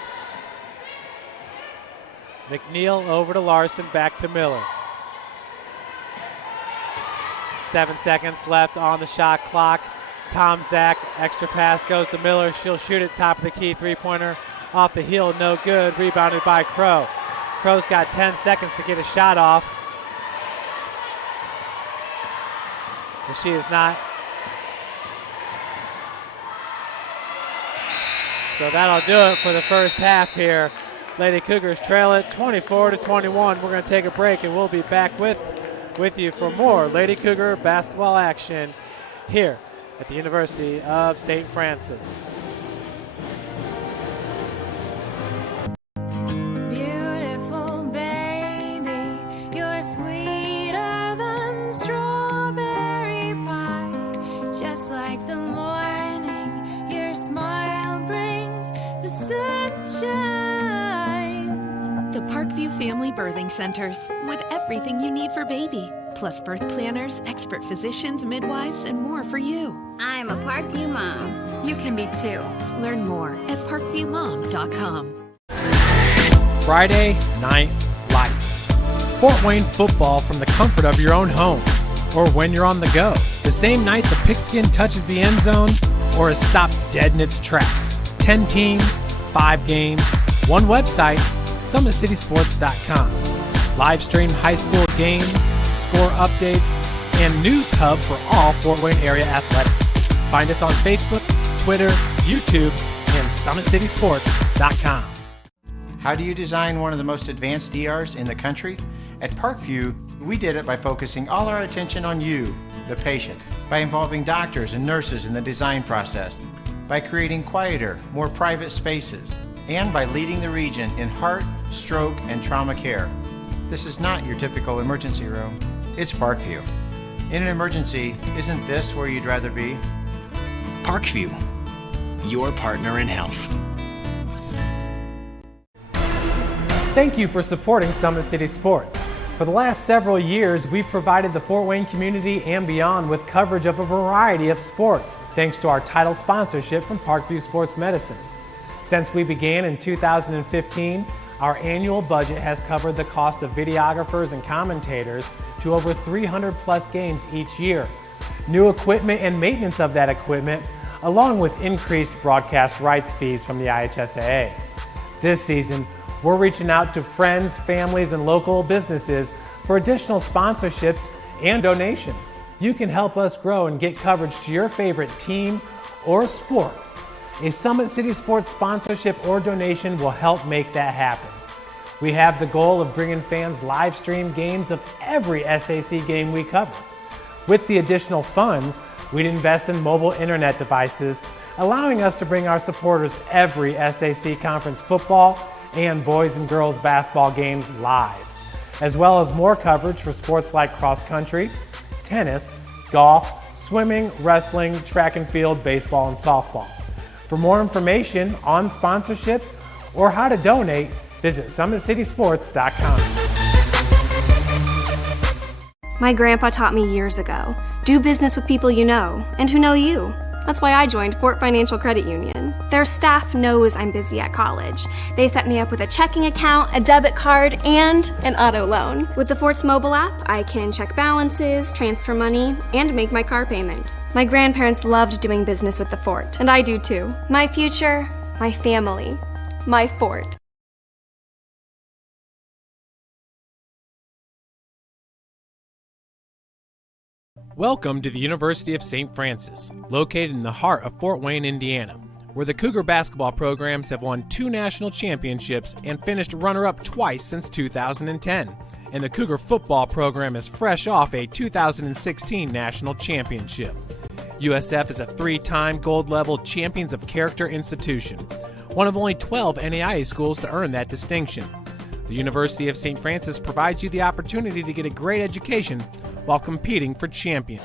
McNeil over to Larson, back to Miller. 7 seconds left on the shot clock. Tom Zach, extra pass goes to Miller. She'll shoot it top of the key, three-pointer off the heel, no good. Rebounded by Crow. Crow's got 10 seconds to get a shot off. And she is not. So that'll do it for the first half here. Lady Cougars trail it 24-21. We're going to take a break and we'll be back with you for more Lady Cougar basketball action here at the University of St. Francis. Beautiful baby, you're sweeter than strawberry pie. Just like the morning, your smile brings the sunshine. The Parkview Family Birthing Centers, with everything you need for baby, plus birth planners, expert physicians, midwives, and more for you. I'm a Parkview mom. You can be too. Learn more at parkviewmom.com. Friday Night Lights. Fort Wayne football from the comfort of your own home or when you're on the go. The same night the pigskin touches the end zone or is stopped dead in its tracks. 10 teams, 5 games, one website, summitcitysports.com. Live stream high school games, score updates, and news hub for all Fort Wayne area athletics. Find us on Facebook, Twitter, YouTube, and summitcitysports.com. How do you design one of the most advanced ERs in the country? At Parkview, we did it by focusing all our attention on you, the patient, by involving doctors and nurses in the design process, by creating quieter, more private spaces, and by leading the region in heart, stroke, and trauma care. This is not your typical emergency room. It's Parkview. In an emergency, isn't this where you'd rather be? Parkview, your partner in health. Thank you for supporting Summit City Sports. For the last several years, we've provided the Fort Wayne community and beyond with coverage of a variety of sports, thanks to our title sponsorship from Parkview Sports Medicine. Since we began in 2015, our annual budget has covered the cost of videographers and commentators to over 300 plus games each year. New equipment and maintenance of that equipment, along with increased broadcast rights fees from the IHSAA. This season, we're reaching out to friends, families, and local businesses for additional sponsorships and donations. You can help us grow and get coverage to your favorite team or sport. A Summit City Sports sponsorship or donation will help make that happen. We have the goal of bringing fans live stream games of every SAC game we cover. With the additional funds, we'd invest in mobile internet devices, allowing us to bring our supporters every SAC conference football and boys and girls basketball games live, as well as more coverage for sports like cross country, tennis, golf, swimming, wrestling, track and field, baseball, and softball. For more information on sponsorships or how to donate, visit summitcitysports.com. My grandpa taught me years ago, do business with people you know and who know you. That's why I joined Fort Financial Credit Union. Their staff knows I'm busy at college. They set me up with a checking account, a debit card, and an auto loan. With the Fort's mobile app, I can check balances, transfer money, and make my car payment. My grandparents loved doing business with the Fort, and I do too. My future, my family, my Fort. Welcome to the University of St. Francis, located in the heart of Fort Wayne, Indiana, where the Cougar basketball programs have won 2 national championships and finished runner-up twice since 2010. And the Cougar football program is fresh off a 2016 national championship. USF is a 3-time gold-level Champions of Character institution, one of only 12 NAIA schools to earn that distinction. The University of St. Francis provides you the opportunity to get a great education while competing for champions.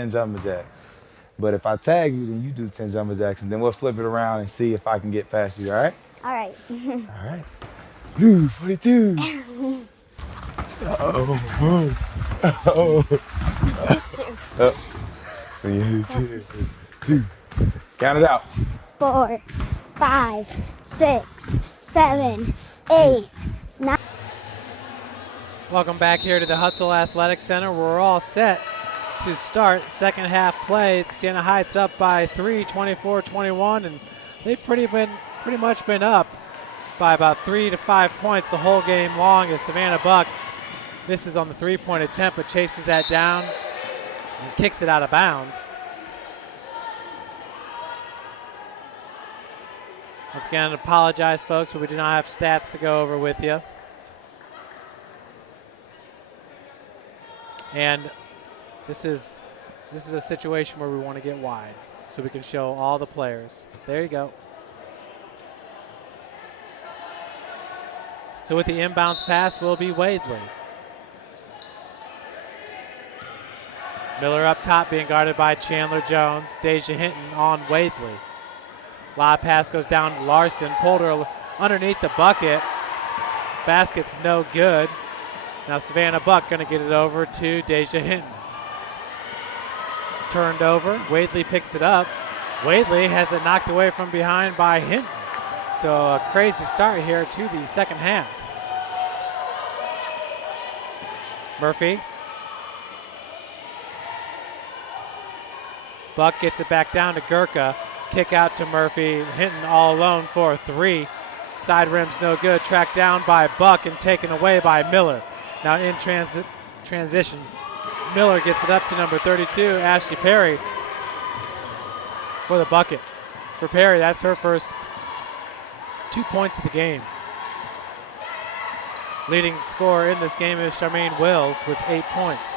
10 jumping jacks. But if I tag you, then you do 10 jumping jacks, and then we'll flip it around and see if I can get past you, all right? All right. All right. Blue 42. Uh-oh. Oh. Oh. 2. Count it out. 4, 5, 6, 7, 8, 9. Welcome back here to the Hutzel Athletic Center. We're all set to start second half play. Siena Heights up by 3, 24-21, and they've pretty much been up by about 3 to 5 points the whole game long as Savannah Buck misses on the three-point attempt but chases that down and kicks it out of bounds. Once again, I apologize, folks, but we do not have stats to go over with you. And this is a situation where we want to get wide so we can show all the players. There you go. So with the inbounds pass will be Wadley. Miller up top being guarded by Chandler Jones. Deja Hinton on Wadley. Lob pass goes down to Larson. Pulled her underneath the bucket. Basket's no good. Now Savannah Buck going to get it over to Deja Hinton. Turned over. Wadley picks it up. Wadley has it knocked away from behind by Hinton. So a crazy start here to the second half. Murphy. Buck gets it back down to Gurka. Kick out to Murphy. Hinton all alone for a 3. Side rim's no good. Tracked down by Buck and taken away by Miller. Now in transition, Miller gets it up to number 32, Ashley Perry, for the bucket. For Perry, that's her first 2 points of the game. Leading scorer in this game is Charmaine Wills with 8 points.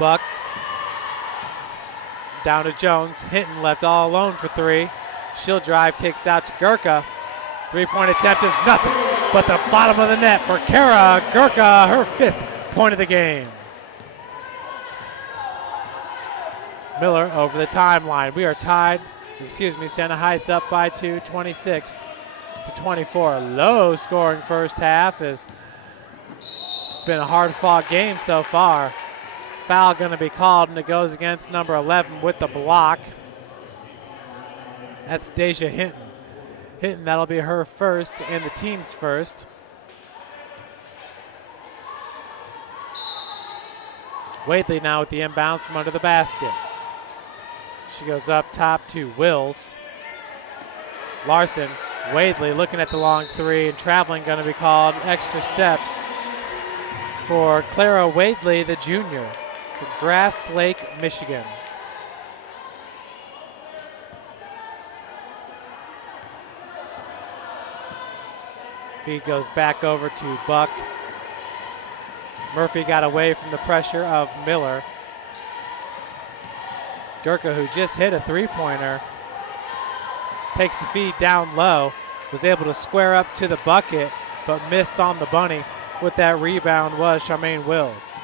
Buck down to Jones. Hinton left all alone for 3. She'll drive, kicks out to Gurka. 3-point attempt is nothing but the bottom of the net for Kara Gurka, her 5th point of the game. Miller over the timeline. We are tied. Siena Heights up by 2, 26-24. Low scoring first half. It's been a hard fought game so far. Foul going to be called, and it goes against number 11 with the block. That's Deja Hinton. Hinton, that'll be her first and the team's first. Wadley now with the inbounds from under the basket. She goes up top to Wills. Larson, Wadley looking at the long 3, and traveling going to be called. Extra steps for Clara Wadley, the junior, from Grass Lake, Michigan. Feed goes back over to Buck. Murphy got away from the pressure of Miller. Gurka, who just hit a 3-pointer, takes the feed down low, was able to square up to the bucket, but missed on the bunny. With that rebound was Charmaine Wills.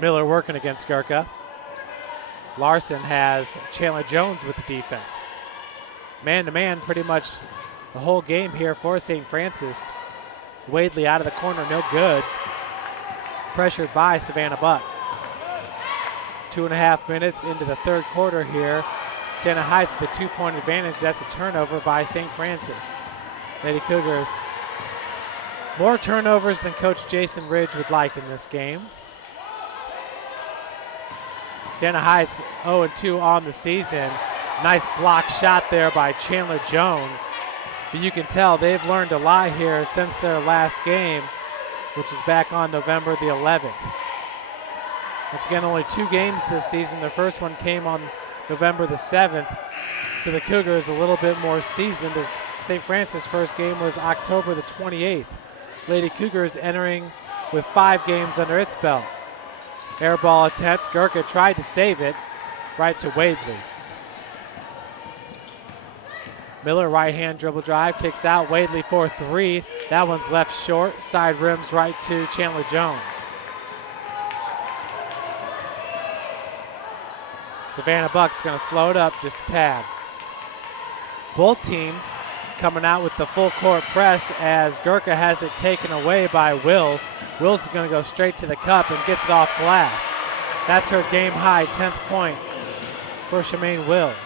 Miller working against Gurka. Larson has Chandler Jones with the defense. Man-to-man pretty much the whole game here for St. Francis. Wadley out of the corner, no good. Pressured by Savannah Buck. 2.5 minutes into the third quarter here. Siena Heights with a 2-point advantage. That's a turnover by St. Francis. Lady Cougars, more turnovers than Coach Jason Ridge would like in this game. Siena Heights 0-2 on the season. Nice block shot there by Chandler Jones. But you can tell they've learned a lot here since their last game, which is back on November the 11th. Once again, only 2 games this season. Their first one came on November the 7th. So the Cougars a little bit more seasoned, as St. Francis' first game was October the 28th. Lady Cougars entering with 5 games under its belt. Air ball attempt. Gurka tried to save it right to Wadley. Miller, right hand dribble drive, kicks out. Wadley for three. That one's left short. Side rims right to Chandler Jones. Savannah Buck's going to slow it up just a tad. Both teams coming out with the full court press as Gurkha has it taken away by Wills. Wills is going to go straight to the cup and gets it off glass. That's her game high 10th point for Shemaine Wills.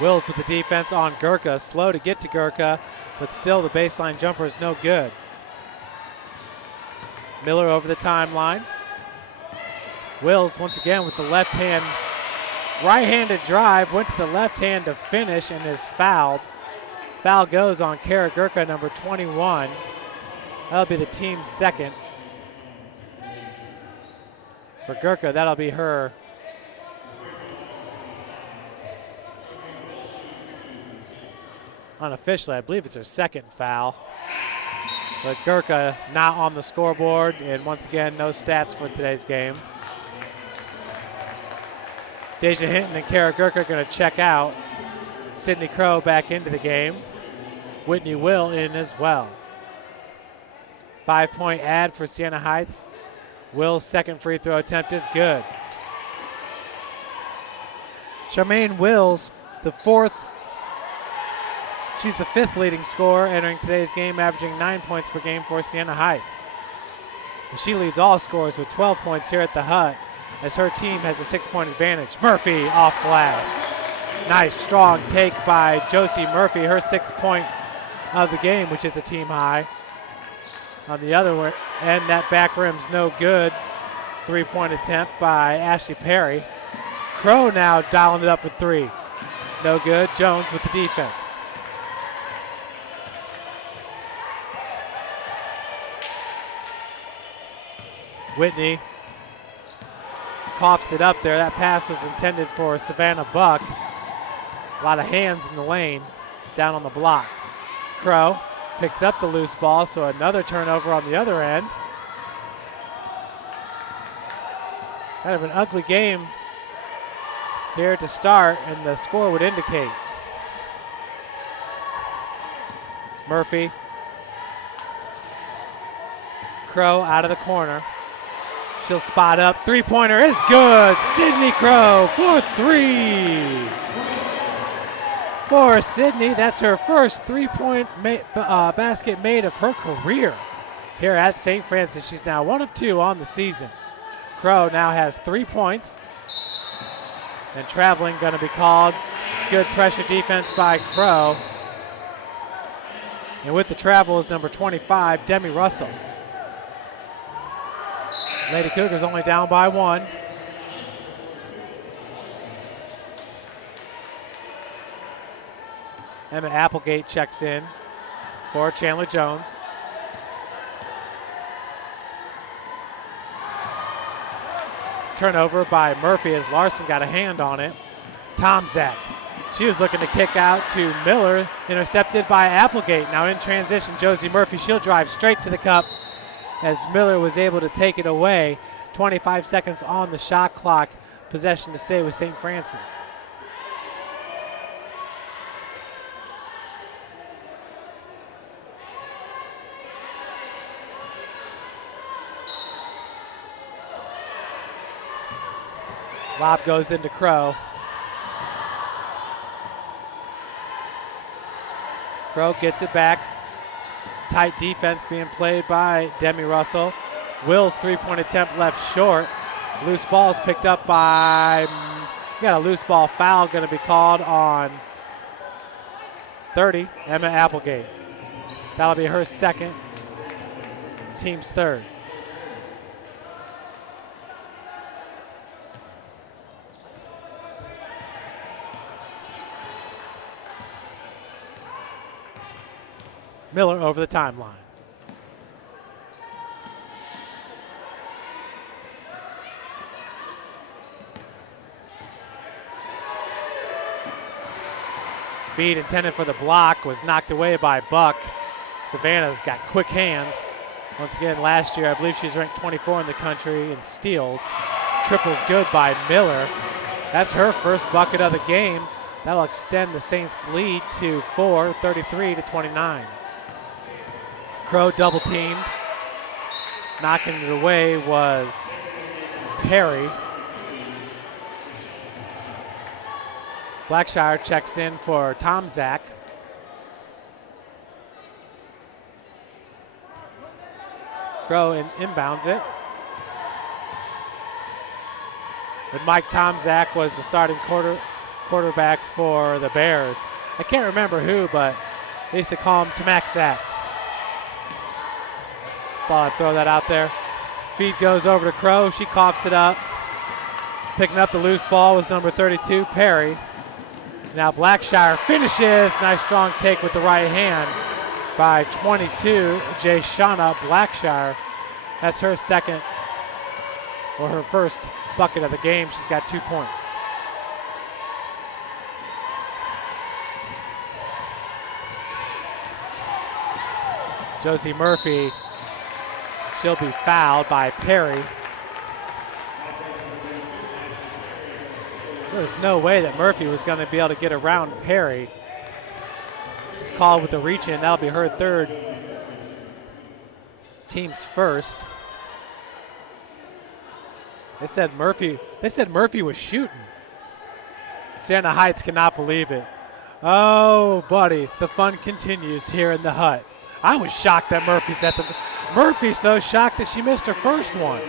Wills with the defense on Gurkha. Slow to get to Gurkha, but still the baseline jumper is no good. Miller over the timeline. Wills once again with the left hand, right-handed drive, went to the left hand to finish and is fouled. Foul goes on Kara Gurkha, number 21. That'll be the team's second. For Gurkha, that'll be her unofficially, I believe it's her second foul. But Gurkha not on the scoreboard, and once again, no stats for today's game. Deja Hinton and Kara Gurkha are going to check out. Sydney Crow back into the game. Whitney Will in as well. 5-point ad for Siena Heights. Will's second free throw attempt is good. Charmaine Wills, she's the fifth leading scorer entering today's game, averaging 9 points per game for Siena Heights. And she leads all scorers with 12 points here at the Hut as her team has a 6-point advantage. Murphy off glass. Nice strong take by Josie Murphy, her 6th point of the game, which is the team high. On the other end, that back rim's no good. 3-point attempt by Ashley Perry. Crow now dialing it up for three. No good. Jones with the defense. Whitney coughs it up there. That pass was intended for Savannah Buck. A lot of hands in the lane down on the block. Crow picks up the loose ball, so another turnover on the other end. Kind of an ugly game here to start, and the score would indicate. Murphy. Crow out of the corner. She'll spot up. Three-pointer is good. Sydney Crow for three. For Sydney, that's her first three-point basket made of her career here at St. Francis. She's now 1 of 2 on the season. Crow now has 3 points. And traveling going to be called. Good pressure defense by Crow. And with the travel is number 25, Demi Russell. Lady Cougars only down by 1. Emma Applegate checks in for Chandler Jones. Turnover by Murphy as Larson got a hand on it. Tomzak. She was looking to kick out to Miller, intercepted by Applegate. Now in transition, Josie Murphy, she'll drive straight to the cup as Miller was able to take it away. 25 seconds on the shot clock. Possession to stay with St. Francis. Lob goes into Crow. Crow gets it back. Tight defense being played by Demi Russell. Will's three-point attempt left short. Loose ball is picked up by, got a loose ball foul going to be called on 30, Emma Applegate. That'll be her second, team's third. Miller over the timeline. Feed intended for the block was knocked away by Buck. Savannah's got quick hands. Once again, last year, I believe she was ranked 24 in the country in steals. Triples good by Miller. That's her first bucket of the game. That'll extend the Saints' lead to 4, 33-29. Crow double teamed. Knocking it away was Perry. Blackshire checks in for Tom Zach. Crow inbounds it. But Mike Tomzak was the starting quarterback for the Bears. I can't remember who, but they used to call him Tamak Zach. Just thought I'd throw that out there. Feed goes over to Crow. She coughs it up. Picking up the loose ball was number 32, Perry. Now Blackshire finishes. Nice strong take with the right hand by 22, Jayshana Blackshire. That's her second, or her first bucket of the game. She's got 2 points. Josie Murphy, she'll be fouled by Perry. There's no way that Murphy was going to be able to get around Perry. Just called with a reach in. That'll be her third. Team's first. They said Murphy was shooting. Siena Heights cannot believe it. Oh, buddy, the fun continues here in the hut. I was shocked that Murphy's so shocked that she missed her first one.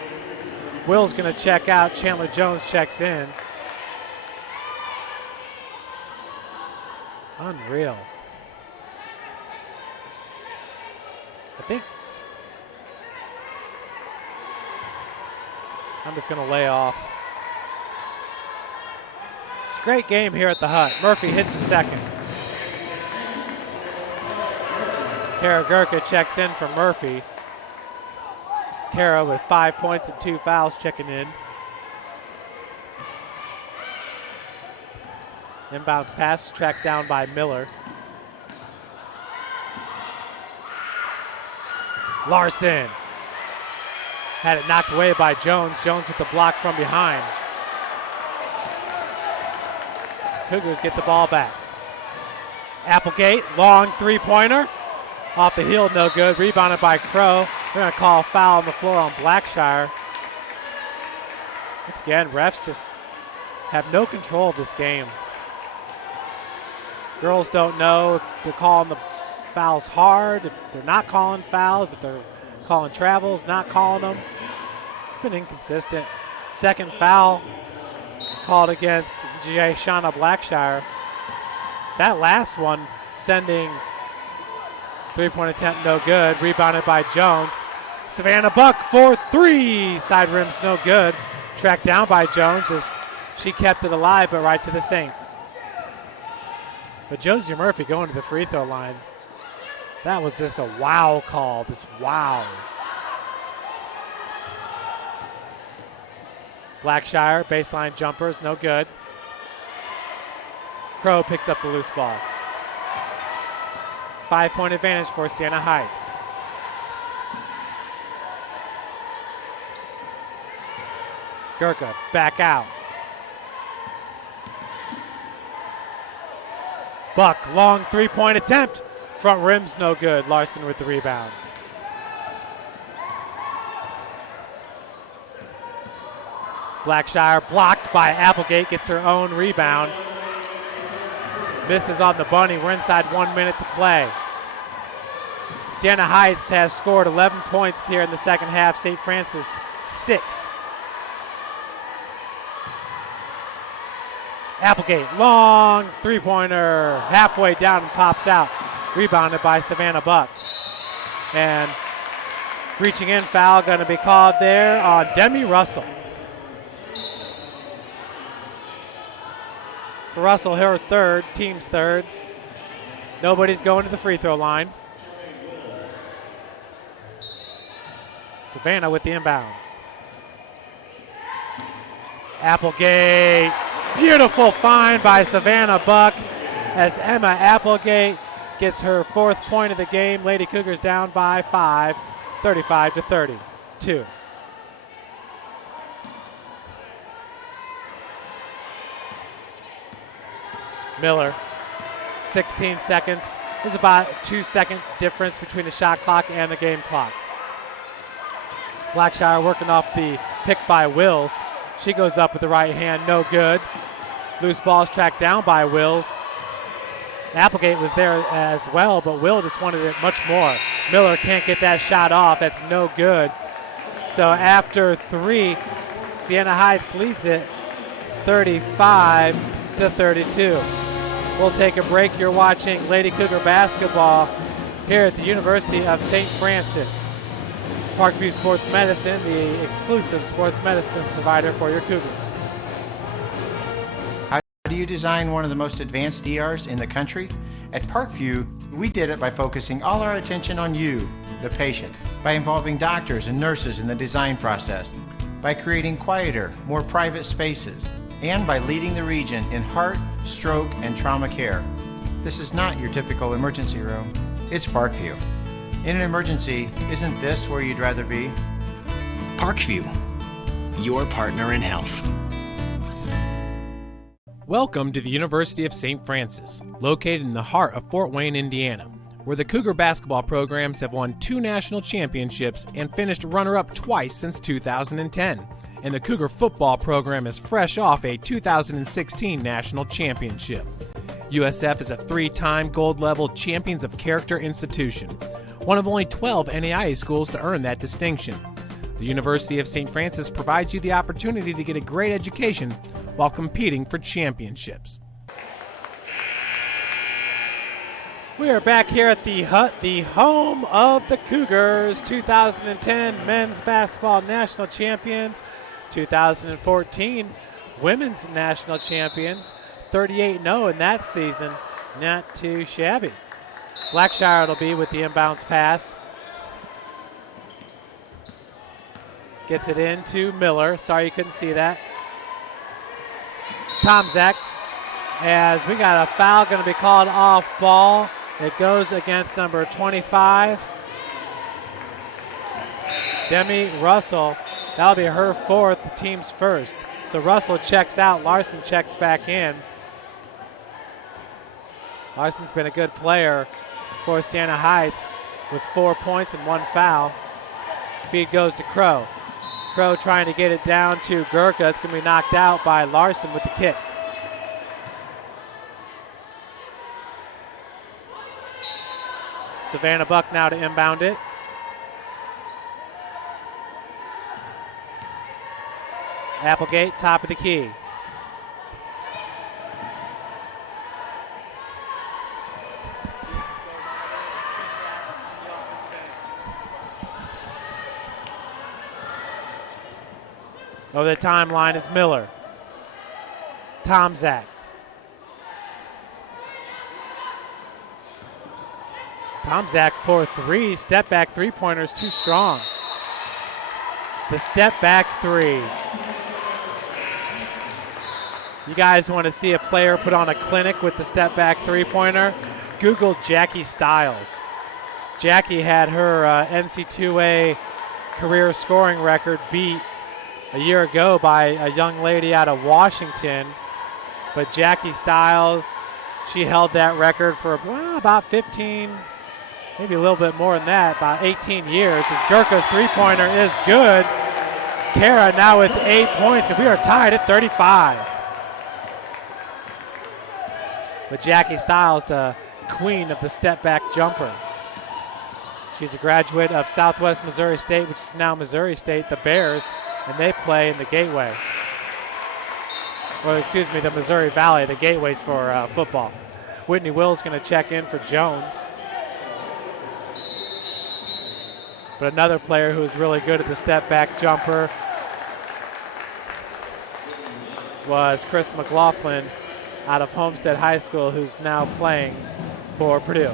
Will's going to check out. Chandler Jones checks in. Unreal. I think I'm just going to lay off. It's a great game here at the hut. Murphy hits the second. Kara Gurka checks in for Murphy. Kara with 5 points and 2 fouls checking in. Inbounds pass tracked down by Miller. Larson had it knocked away by Jones. Jones with the block from behind. Cougars get the ball back. Applegate, long three-pointer. Off the heel, no good. Rebounded by Crow. They're going to call a foul on the floor on Blackshire. Once again, refs just have no control of this game. Girls don't know if they're calling the fouls hard, if they're not calling fouls, if they're calling travels, not calling them. It's been inconsistent. Second foul called against Jayshana Blackshire. That last one sending three-point attempt no good. Rebounded by Jones. Savannah Buck for three. Side rim's no good. Tracked down by Jones as she kept it alive, but right to the Saints. But Josie Murphy going to the free throw line. That was just a wow call. Just wow. Blackshire, baseline jumpers, no good. Crow picks up the loose ball. 5-point advantage for Siena Heights. Gurka back out. Buck, long three-point attempt. Front rim's no good. Larson with the rebound. Blackshire blocked by Applegate, gets her own rebound. Misses on the bunny. We're inside 1 minute to play. Siena Heights has scored 11 points here in the second half. St. Francis 6. Applegate, long three-pointer, halfway down and pops out. Rebounded by Savannah Buck. And reaching in foul going to be called there on Demi Russell. For Russell, her third, team's third. Nobody's going to the free throw line. Savannah with the inbounds. Applegate. Beautiful find by Savannah Buck as Emma Applegate gets her 4th point of the game. Lady Cougars down by 5. 35-32. Miller, 16 seconds. There's about a 2-second difference between the shot clock and the game clock. Blackshire working off the pick by Wills. She goes up with the right hand, no good. Loose ball is tracked down by Wills. Applegate was there as well, but Will just wanted it much more. Miller can't get that shot off. That's no good. So after 3, Siena Heights leads it 35-32. We'll take a break. You're watching Lady Cougar basketball here at the University of St. Francis. It's Parkview Sports Medicine, the exclusive sports medicine provider for your Cougars. How do you design one of the most advanced ERs in the country? At Parkview, we did it by focusing all our attention on you, the patient, by involving doctors and nurses in the design process, by creating quieter, more private spaces, and by leading the region in heart, stroke, and trauma care. This is not your typical emergency room. It's Parkview. In an emergency, isn't this where you'd rather be? Parkview, your partner in health. Welcome to the University of St. Francis, located in the heart of Fort Wayne, Indiana, where the Cougar basketball programs have won 2 national championships and finished runner-up twice since 2010. And the Cougar football program is fresh off a 2016 national championship. USF is a 3-time gold-level Champions of Character institution, one of only 12 NAIA schools to earn that distinction. The University of St. Francis provides you the opportunity to get a great education while competing for championships. We are back here at the Hut, the home of the Cougars, 2010 men's basketball national champions, 2014 women's national champions, 38-0 in that season, not too shabby. Blackshire it'll be with the inbounds pass. Gets it into Miller. Sorry you couldn't see that. Tomzak, as we got a foul going to be called off ball. It goes against number 25, Demi Russell. That'll be her 4th, the team's first. So Russell checks out, Larson checks back in. Larson's been a good player for Siena Heights with 4 points and 1 foul. Feed goes to Crow. Crow trying to get it down to Gurka. It's going to be knocked out by Larson with the kick. Savannah Buck now to inbound it. Applegate, top of the key. Over the timeline is Miller. Tomzak. Tomzak for 3. Step back 3-pointer is too strong. The step back 3. You guys want to see a player put on a clinic with the step back 3-pointer? Google Jackie Stiles. Jackie had her NC2A career scoring record beat a year ago by a young lady out of Washington. But Jackie Stiles, she held that record for about 15, maybe a little bit more than that, about 18 years. As Gurka's 3-pointer is good. Kara now with 8 points, and we are tied at 35. But Jackie Stiles, the queen of the step-back jumper. She's a graduate of Southwest Missouri State, which is now Missouri State, the Bears, and they play in the Gateway. Or excuse me, the Missouri Valley, the Gateways for football. Whitney Will's going to check in for Jones. But another player who is really good at the step-back jumper was Chris McLaughlin out of Homestead High School, who's now playing for Purdue.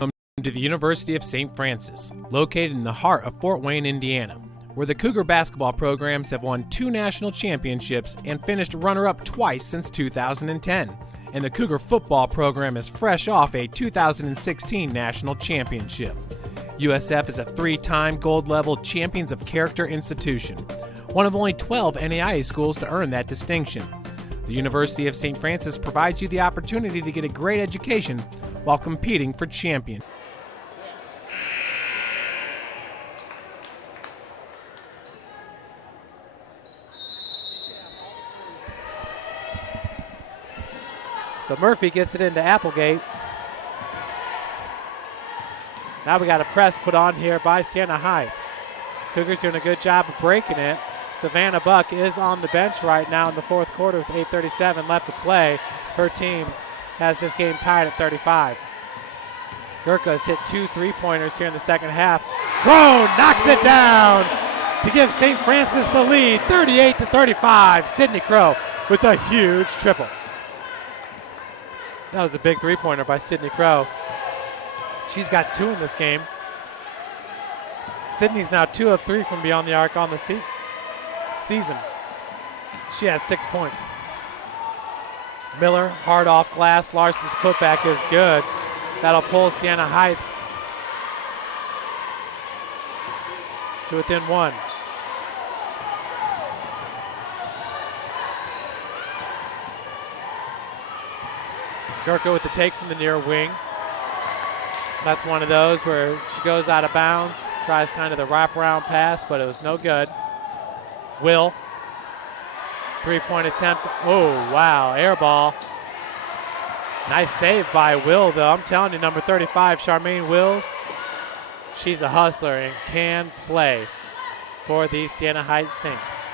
Welcome to the University of St. Francis, located in the heart of Fort Wayne, Indiana, where the Cougar basketball programs have won 2 national championships and finished runner-up twice since 2010. And the Cougar football program is fresh off a 2016 national championship. USF is a 3-time gold-level Champions of Character institution, one of only 12 NAIA schools to earn that distinction. The University of St. Francis provides you the opportunity to get a great education while competing for champion. So Murphy gets it into Applegate. Now we got a press put on here by Siena Heights. Cougars doing a good job of breaking it. Savannah Buck is on the bench right now in the fourth quarter with 8:37 left to play. Her team has this game tied at 35. Gurkha's hit 2 3-pointers here in the second half. Crone knocks it down to give St. Francis the lead, 38-35. Sydney Crow with a huge triple. That was a big 3-pointer by Sydney Crow. She's got 2 in this game. Sydney's now 2 of 3 from beyond the arc on the season. She has 6 points. Miller, hard off glass. Larson's putback is good. That'll pull Siena Heights to within 1. Gurkha with the take from the near wing. That's one of those where she goes out of bounds, tries kind of the wraparound pass, but it was no good. Will, 3-point attempt. Oh, wow, air ball. Nice save by Will, though. I'm telling you, number 35, Charmaine Wills, she's a hustler and can play for the Siena Heights Saints.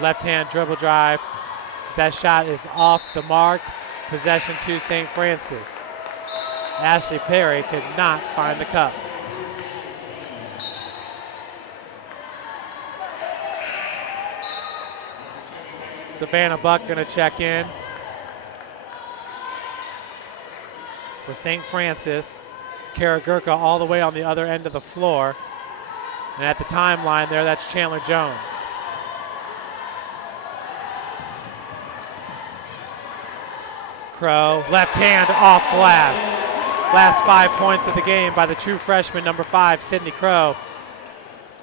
Left-hand dribble drive. That shot is off the mark. Possession to St. Francis. Ashley Perry could not find the cup. Savannah Buck going to check in for St. Francis. Kara Gurkha all the way on the other end of the floor. And at the timeline there, that's Chandler Jones. Crow, left hand off glass. Last 5 points of the game by the true freshman, number 5, Sydney Crow,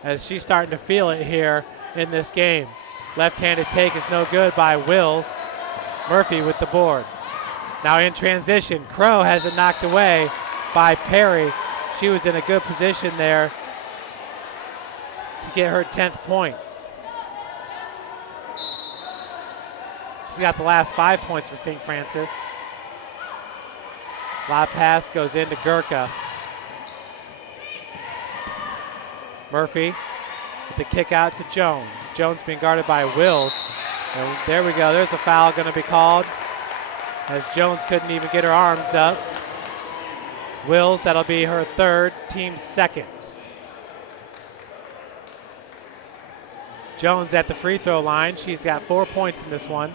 as she's starting to feel it here in this game. Left-handed take is no good by Wills. Murphy with the board. Now in transition, Crow has it knocked away by Perry. She was in a good position there to get her 10th point. She's got the last 5 points for St. Francis. Lob pass goes into Gurkha. Murphy with the kick out to Jones. Jones being guarded by Wills. And there we go. There's a foul going to be called as Jones couldn't even get her arms up. Wills, that'll be her 3rd, team 2nd. Jones at the free throw line. She's got 4 points in this one.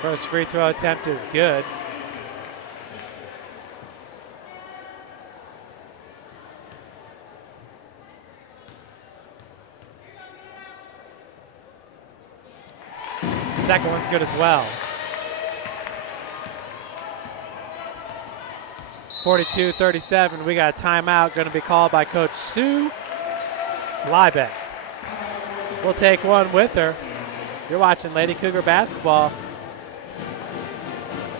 First free throw attempt is good. Second one's good as well. 42-37, we got a timeout going to be called by Coach Sue Slybeck. We'll take one with her. You're watching Lady Cougar basketball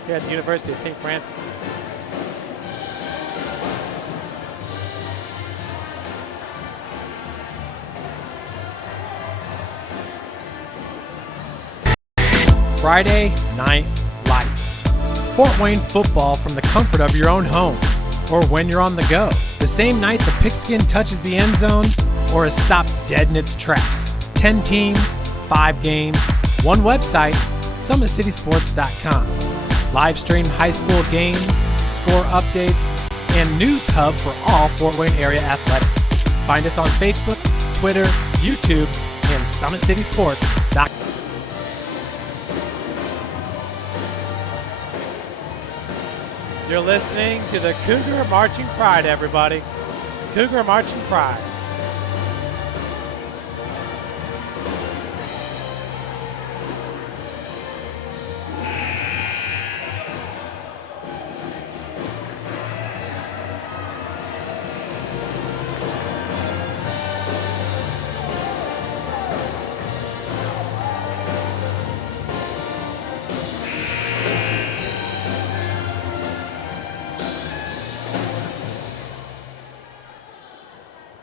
here at the University of St. Francis. Friday Night Lights. Fort Wayne football from the comfort of your own home or when you're on the go. The same night the pigskin touches the end zone or is stopped dead in its tracks. 10 teams, 5 games, one website, summitcitysports.com. Live stream high school games, score updates, and news hub for all Fort Wayne area athletics. Find us on Facebook, Twitter, YouTube, and summitcitysports.com. You're listening to the Cougar Marching Pride, everybody. Cougar Marching Pride.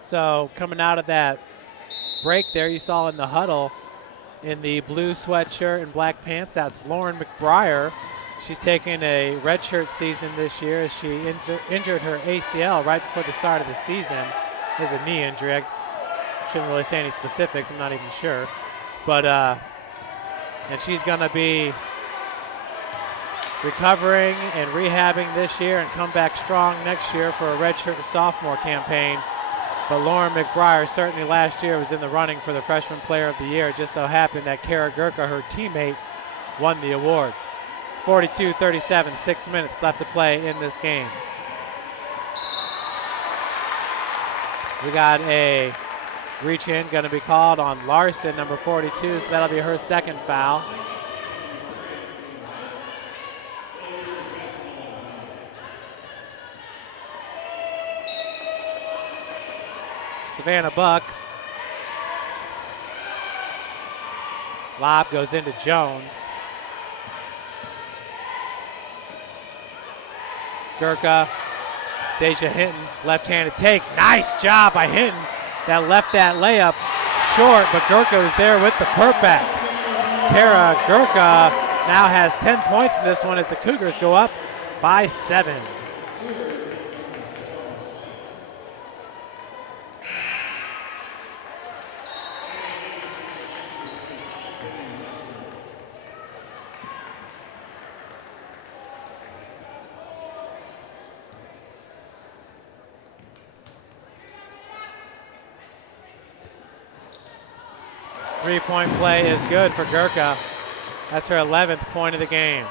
So coming out of that break there, you saw in the huddle in the blue sweatshirt and black pants, that's Lauren McBriar. She's taking a redshirt season this year as she injured her ACL right before the start of the season. It's a knee injury. I shouldn't really say any specifics. I'm not even sure. But, and she's going to be recovering and rehabbing this year and come back strong next year for a redshirt sophomore campaign. But Lauren McBriar certainly last year was in the running for the Freshman Player of the Year. It just so happened that Kara Gurka, her teammate, won the award. 42-37, 6 minutes left to play in this game. We got a reach in going to be called on Larson, number 42, so that'll be her second foul. Savannah Buck. Lob goes into Jones. Gurka, Deja Hinton, left-handed take. Nice job by Hinton. That left that layup short, but Gurka was there with the putback. Kara Gurka now has 10 points in this one as the Cougars go up by 7. Three-point play is good for Gurka. That's her 11th point of the game.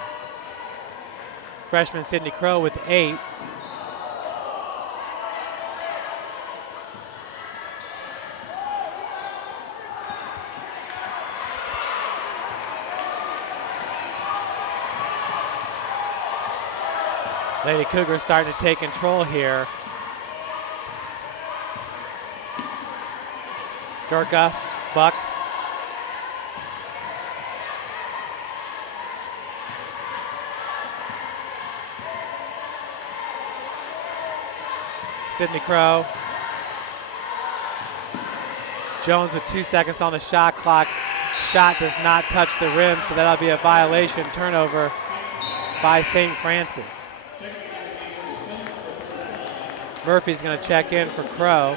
Freshman Sydney Crow with 8. Lady Cougars starting to take control here. Gurka, Buck. Sydney Crow. Jones with 2 seconds on the shot clock. Shot does not touch the rim, so that'll be a violation. Turnover by St. Francis. Murphy's going to check in for Crow.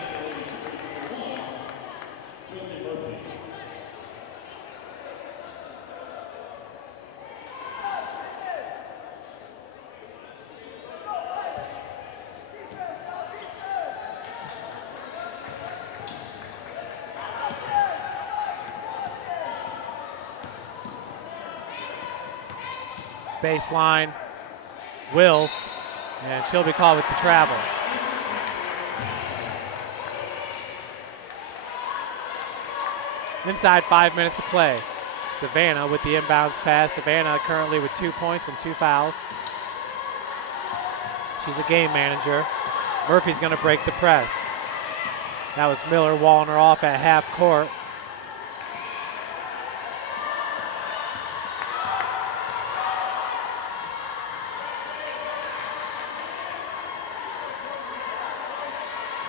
Baseline, Wills, and she'll be called with the travel. Inside 5 minutes to play. Savannah with the inbounds pass. Savannah currently with 2 points and 2 fouls. She's a game manager. Murphy's going to break the press. That was Miller walling her off at half court.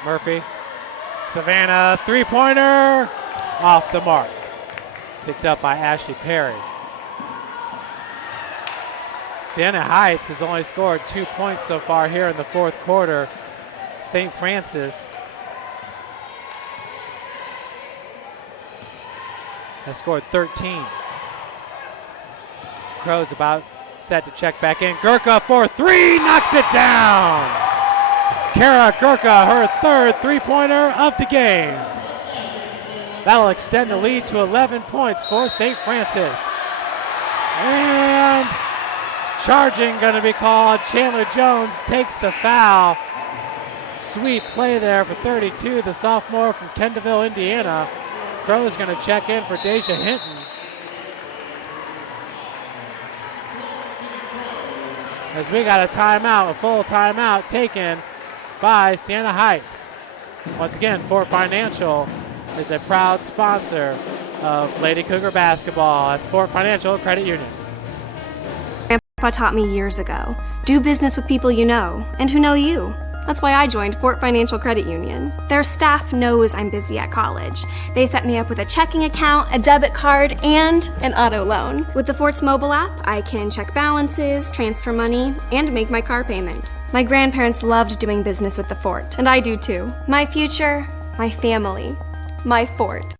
Murphy, Savannah, three-pointer, off the mark. Picked up by Ashley Perry. Siena Heights has only scored 2 points so far here in the fourth quarter. St. Francis has scored 13. Crow's about set to check back in. Gurka for 3, knocks it down. Kara Gurka, her third three-pointer of the game. That'll extend the lead to 11 points for St. Francis. And charging going to be called. Chandler Jones takes the foul. Sweet play there for 32, the sophomore from Kendallville, Indiana. Crow's going to check in for Deja Hinton. As we got a timeout, a full timeout taken by Siena Heights. Once again, Fort Financial is a proud sponsor of Lady Cougar basketball. That's Fort Financial Credit Union. Grandpa taught me years ago, do business with people you know and who know you. That's why I joined Fort Financial Credit Union. Their staff knows I'm busy at college. They set me up with a checking account, a debit card, and an auto loan. With the Fort's mobile app, I can check balances, transfer money, and make my car payment. My grandparents loved doing business with the Fort, and I do too. My future, my family, my Fort.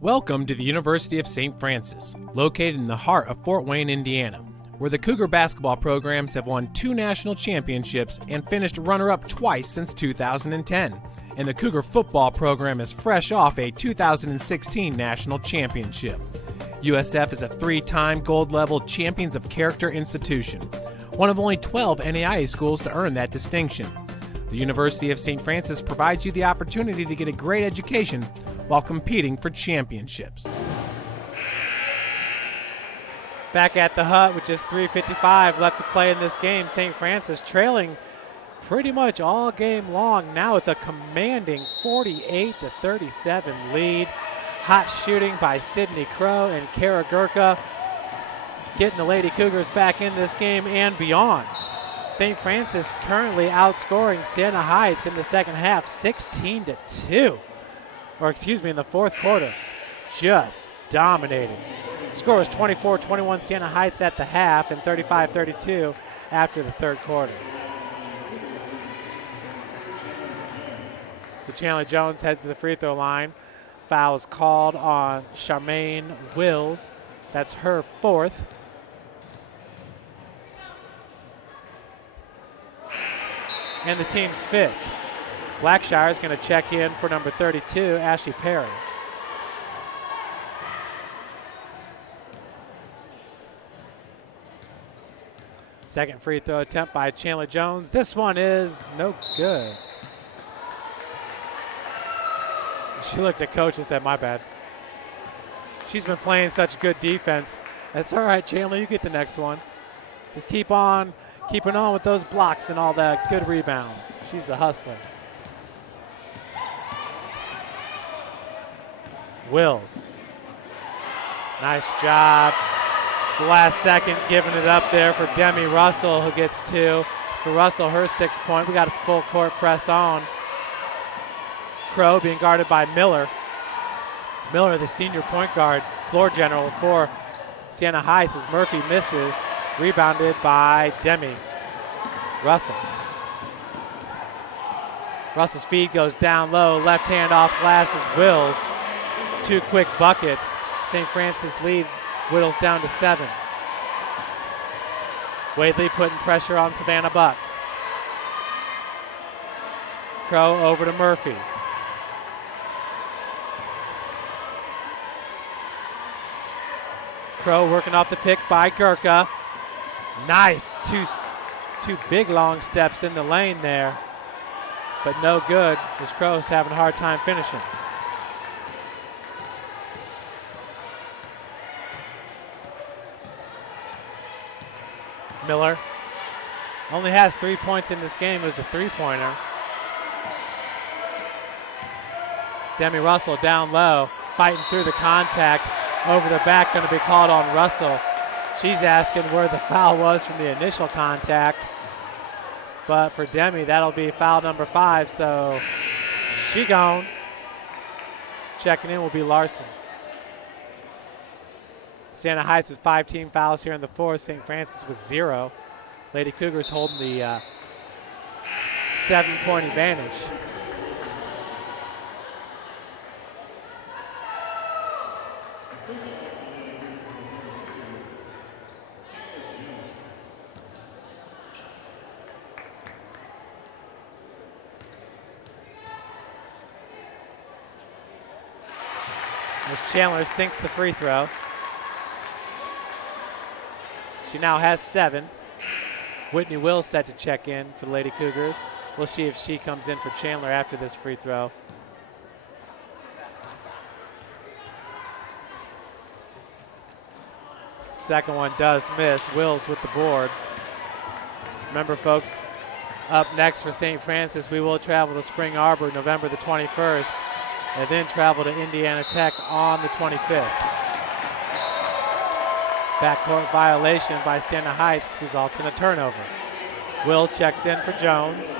Welcome to the University of St. Francis, located in the heart of Fort Wayne, Indiana, where the Cougar basketball programs have won 2 national championships and finished runner-up twice since 2010. And the Cougar football program is fresh off a 2016 national championship. USF is a 3-time gold-level Champions of Character institution, one of only 12 NAIA schools to earn that distinction. The University of St. Francis provides you the opportunity to get a great education while competing for championships. Back at the Hut with just 3:55 left to play in this game. St. Francis trailing pretty much all game long, now with a commanding 48-37 lead. Hot shooting by Sydney Crow and Kara Gurka, getting the Lady Cougars back in this game and beyond. St. Francis currently outscoring Siena Heights in the second half, 16-2. In the fourth quarter, just dominating. Score was 24-21 Siena Heights at the half and 35-32 after the third quarter. So Chandler Jones heads to the free throw line. Foul's called on Charmaine Wills. That's her fourth. And the team's fifth. Blackshire is going to check in for number 32, Ashley Perry. Second free throw attempt by Chandler Jones. This one is no good. She looked at coach and said, my bad. She's been playing such good defense. That's all right, Chandler, you get the next one. Just keeping on with those blocks and all that good rebounds. She's a hustler. Wills. Nice job. The last second giving it up there for Demi Russell, who gets 2. For Russell, her 6-point. We got a full court press on. Crow being guarded by Miller. Miller, the senior point guard, floor general for Siena Heights, as Murphy misses. Rebounded by Demi Russell. Russell's feed goes down low. Left hand off glass is Wills. 2 quick buckets. St. Francis lead whittles down to 7. Wadley putting pressure on Savannah Buck. Crow over to Murphy. Crow working off the pick by Gurka. Nice, two big long steps in the lane there, but no good as Crow's having a hard time finishing. Miller only has 3 points in this game as a 3-pointer. Demi Russell down low, fighting through the contact. Over the back, going to be called on Russell. She's asking where the foul was from the initial contact. But for Demi, that'll be foul number 5, so she gone. Checking in will be Larson. Siena Heights with 5 team fouls here in the fourth. St. Francis with 0. Lady Cougars holding the 7-point advantage. As Chandler sinks the free throw. She now has 7. Whitney Wills set to check in for the Lady Cougars. We'll see if she comes in for Chandler after this free throw. Second one does miss. Wills with the board. Remember, folks, up next for St. Francis, we will travel to Spring Arbor November the 21st and then travel to Indiana Tech on the 25th. Backcourt violation by Siena Heights results in a turnover. Will checks in for Jones.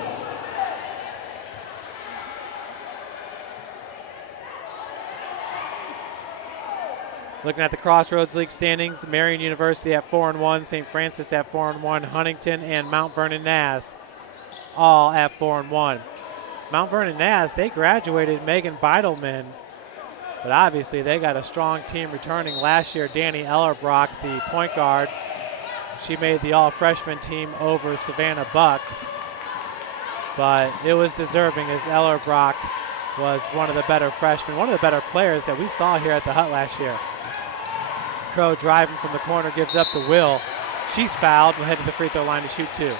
Looking at the Crossroads League standings, Marion University at 4-1, St. Francis at 4-1, Huntington and Mount Vernon Nass all at 4-1. Mount Vernon Nass, they graduated Megan Beidelman, but obviously they got a strong team returning. Last year, Danny Ellerbrock, the point guard, she made the all-freshman team over Savannah Buck, but it was deserving as Ellerbrock was one of the better freshmen, one of the better players that we saw here at the Hut last year. Crow driving from the corner, gives up to Will. She's fouled, will head to the free throw line to shoot 2.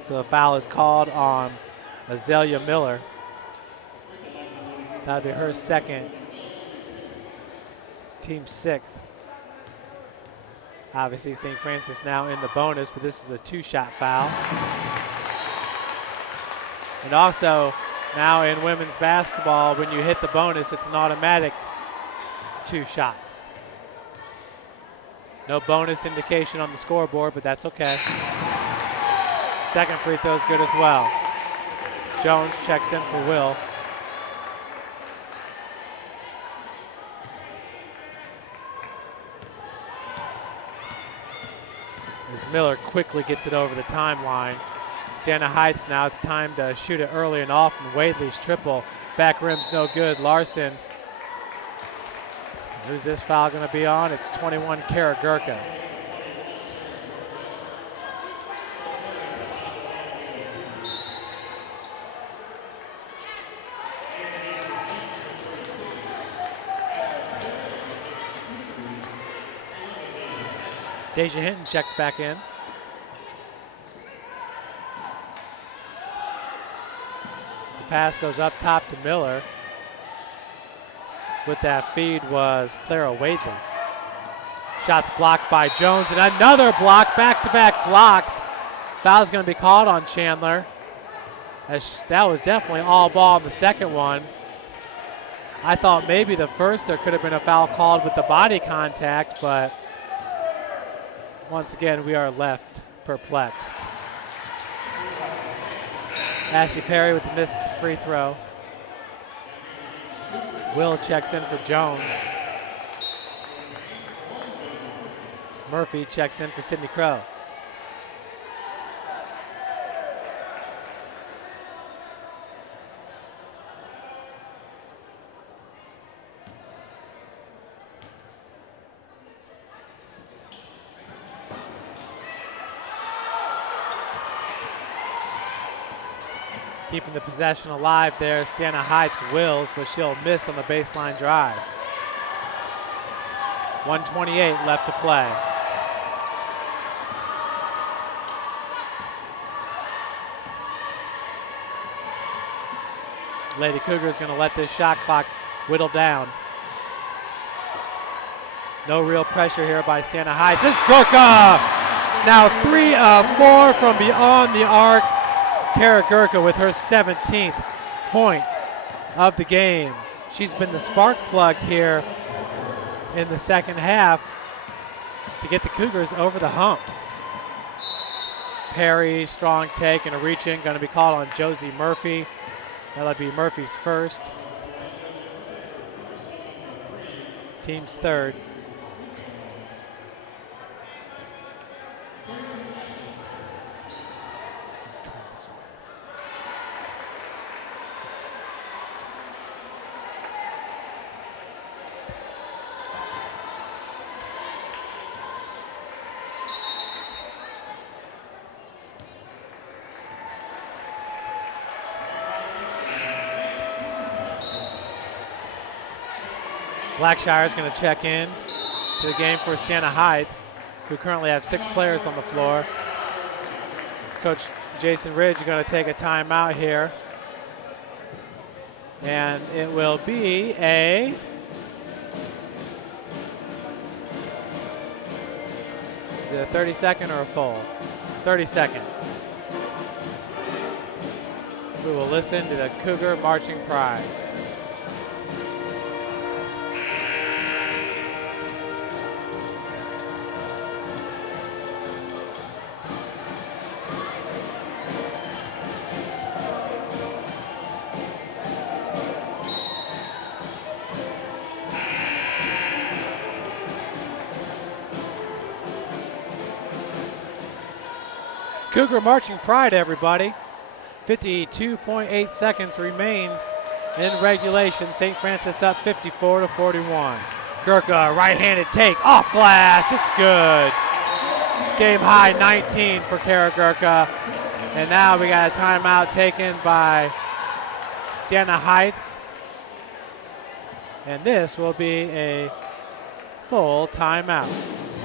So the foul is called on Azalea Miller. That'll be her second, team 6th. Obviously St. Francis now in the bonus, but this is a 2-shot foul. And also, now in women's basketball, when you hit the bonus, it's an automatic 2 shots. No bonus indication on the scoreboard, but that's okay. Second free throw is good as well. Jones checks in for Will. As Miller quickly gets it over the timeline. Siena Heights now, it's time to shoot it early and often. Wadley's triple, back rim's no good. Larson, who's this foul gonna be on? It's 21, Kara Gurka. Deja Hinton checks back in. As the pass goes up top to Miller. With that feed was Clara Wadley. Shots blocked by Jones, and another block, back-to-back blocks. Foul's going to be called on Chandler. As that was definitely all ball in the second one. I thought maybe the first there could have been a foul called with the body contact, but once again, we are left perplexed. Ashley Perry with the missed free throw. Will checks in for Jones. Murphy checks in for Sydney Crow. Keeping the possession alive there, Siena Heights wills, but she'll miss on the baseline drive. 1:28 left to play. Lady Cougars going to let this shot clock whittle down. No real pressure here by Siena Heights. This is Gurka! Now 3 of 4 from beyond the arc. Kara Gurka with her 17th point of the game. She's been the spark plug here in the second half to get the Cougars over the hump. Perry, strong take and a reach in, going to be called on Josie Murphy. That'll be Murphy's first. Team's third. Blackshire is going to check in to the game for Siena Heights, who currently have 6 players on the floor. Coach Jason Ridge is going to take a timeout here. And it will be a is it a 30-second or a full? 30-second. We will listen to the Cougar Marching Pride. Cougar marching pride, everybody. 52.8 seconds remains in regulation. St. Francis up 54-41. Gurka, right-handed take, off glass, it's good. Game high 19 for Kara Gurka. And now we got a timeout taken by Siena Heights. And this will be a full timeout.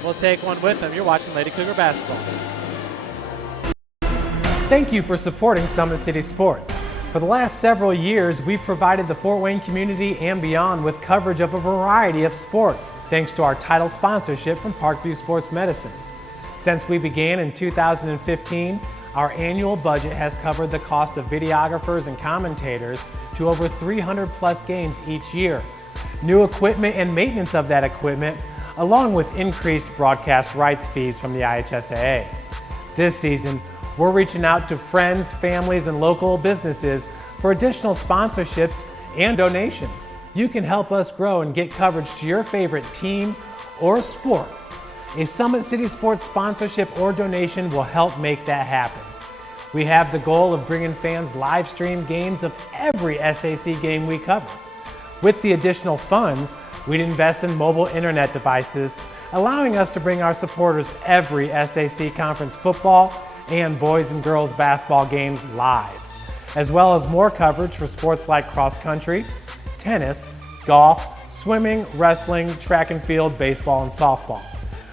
We'll take one with them. You're watching Lady Cougar basketball. Thank you for supporting Summit City Sports. For the last several years, we've provided the Fort Wayne community and beyond with coverage of a variety of sports, thanks to our title sponsorship from Parkview Sports Medicine. Since we began in 2015, our annual budget has covered the cost of videographers and commentators to over 300 plus games each year. New equipment and maintenance of that equipment, along with increased broadcast rights fees from the IHSAA. This season, we're reaching out to friends, families, and local businesses for additional sponsorships and donations. You can help us grow and get coverage to your favorite team or sport. A Summit City Sports sponsorship or donation will help make that happen. We have the goal of bringing fans live stream games of every SAC game we cover. With the additional funds, we'd invest in mobile internet devices, allowing us to bring our supporters every SAC conference football and boys and girls basketball games live, as well as more coverage for sports like cross country, tennis, golf, swimming, wrestling, track and field, baseball, and softball.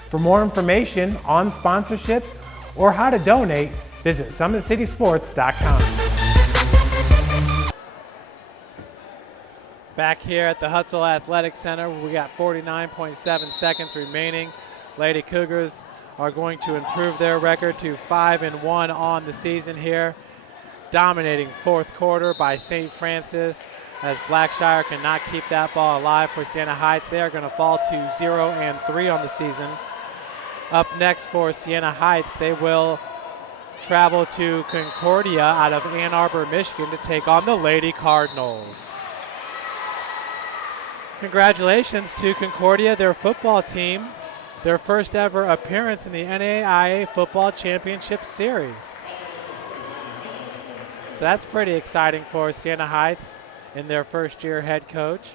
For more information on sponsorships or how to donate, visit SummitCitySports.com. Back here at the Hutzel Athletic Center, we got 49.7 seconds remaining. Lady Cougars are going to improve their record to 5-1 on the season here. Dominating fourth quarter by St. Francis as Blackshire cannot keep that ball alive for Siena Heights. They are going to fall to 0-3 on the season. Up next for Siena Heights, they will travel to Concordia out of Ann Arbor, Michigan to take on the Lady Cardinals. Congratulations to Concordia, their football team. Their first ever appearance in the NAIA Football Championship Series. So that's pretty exciting for Siena Heights in their first year head coach.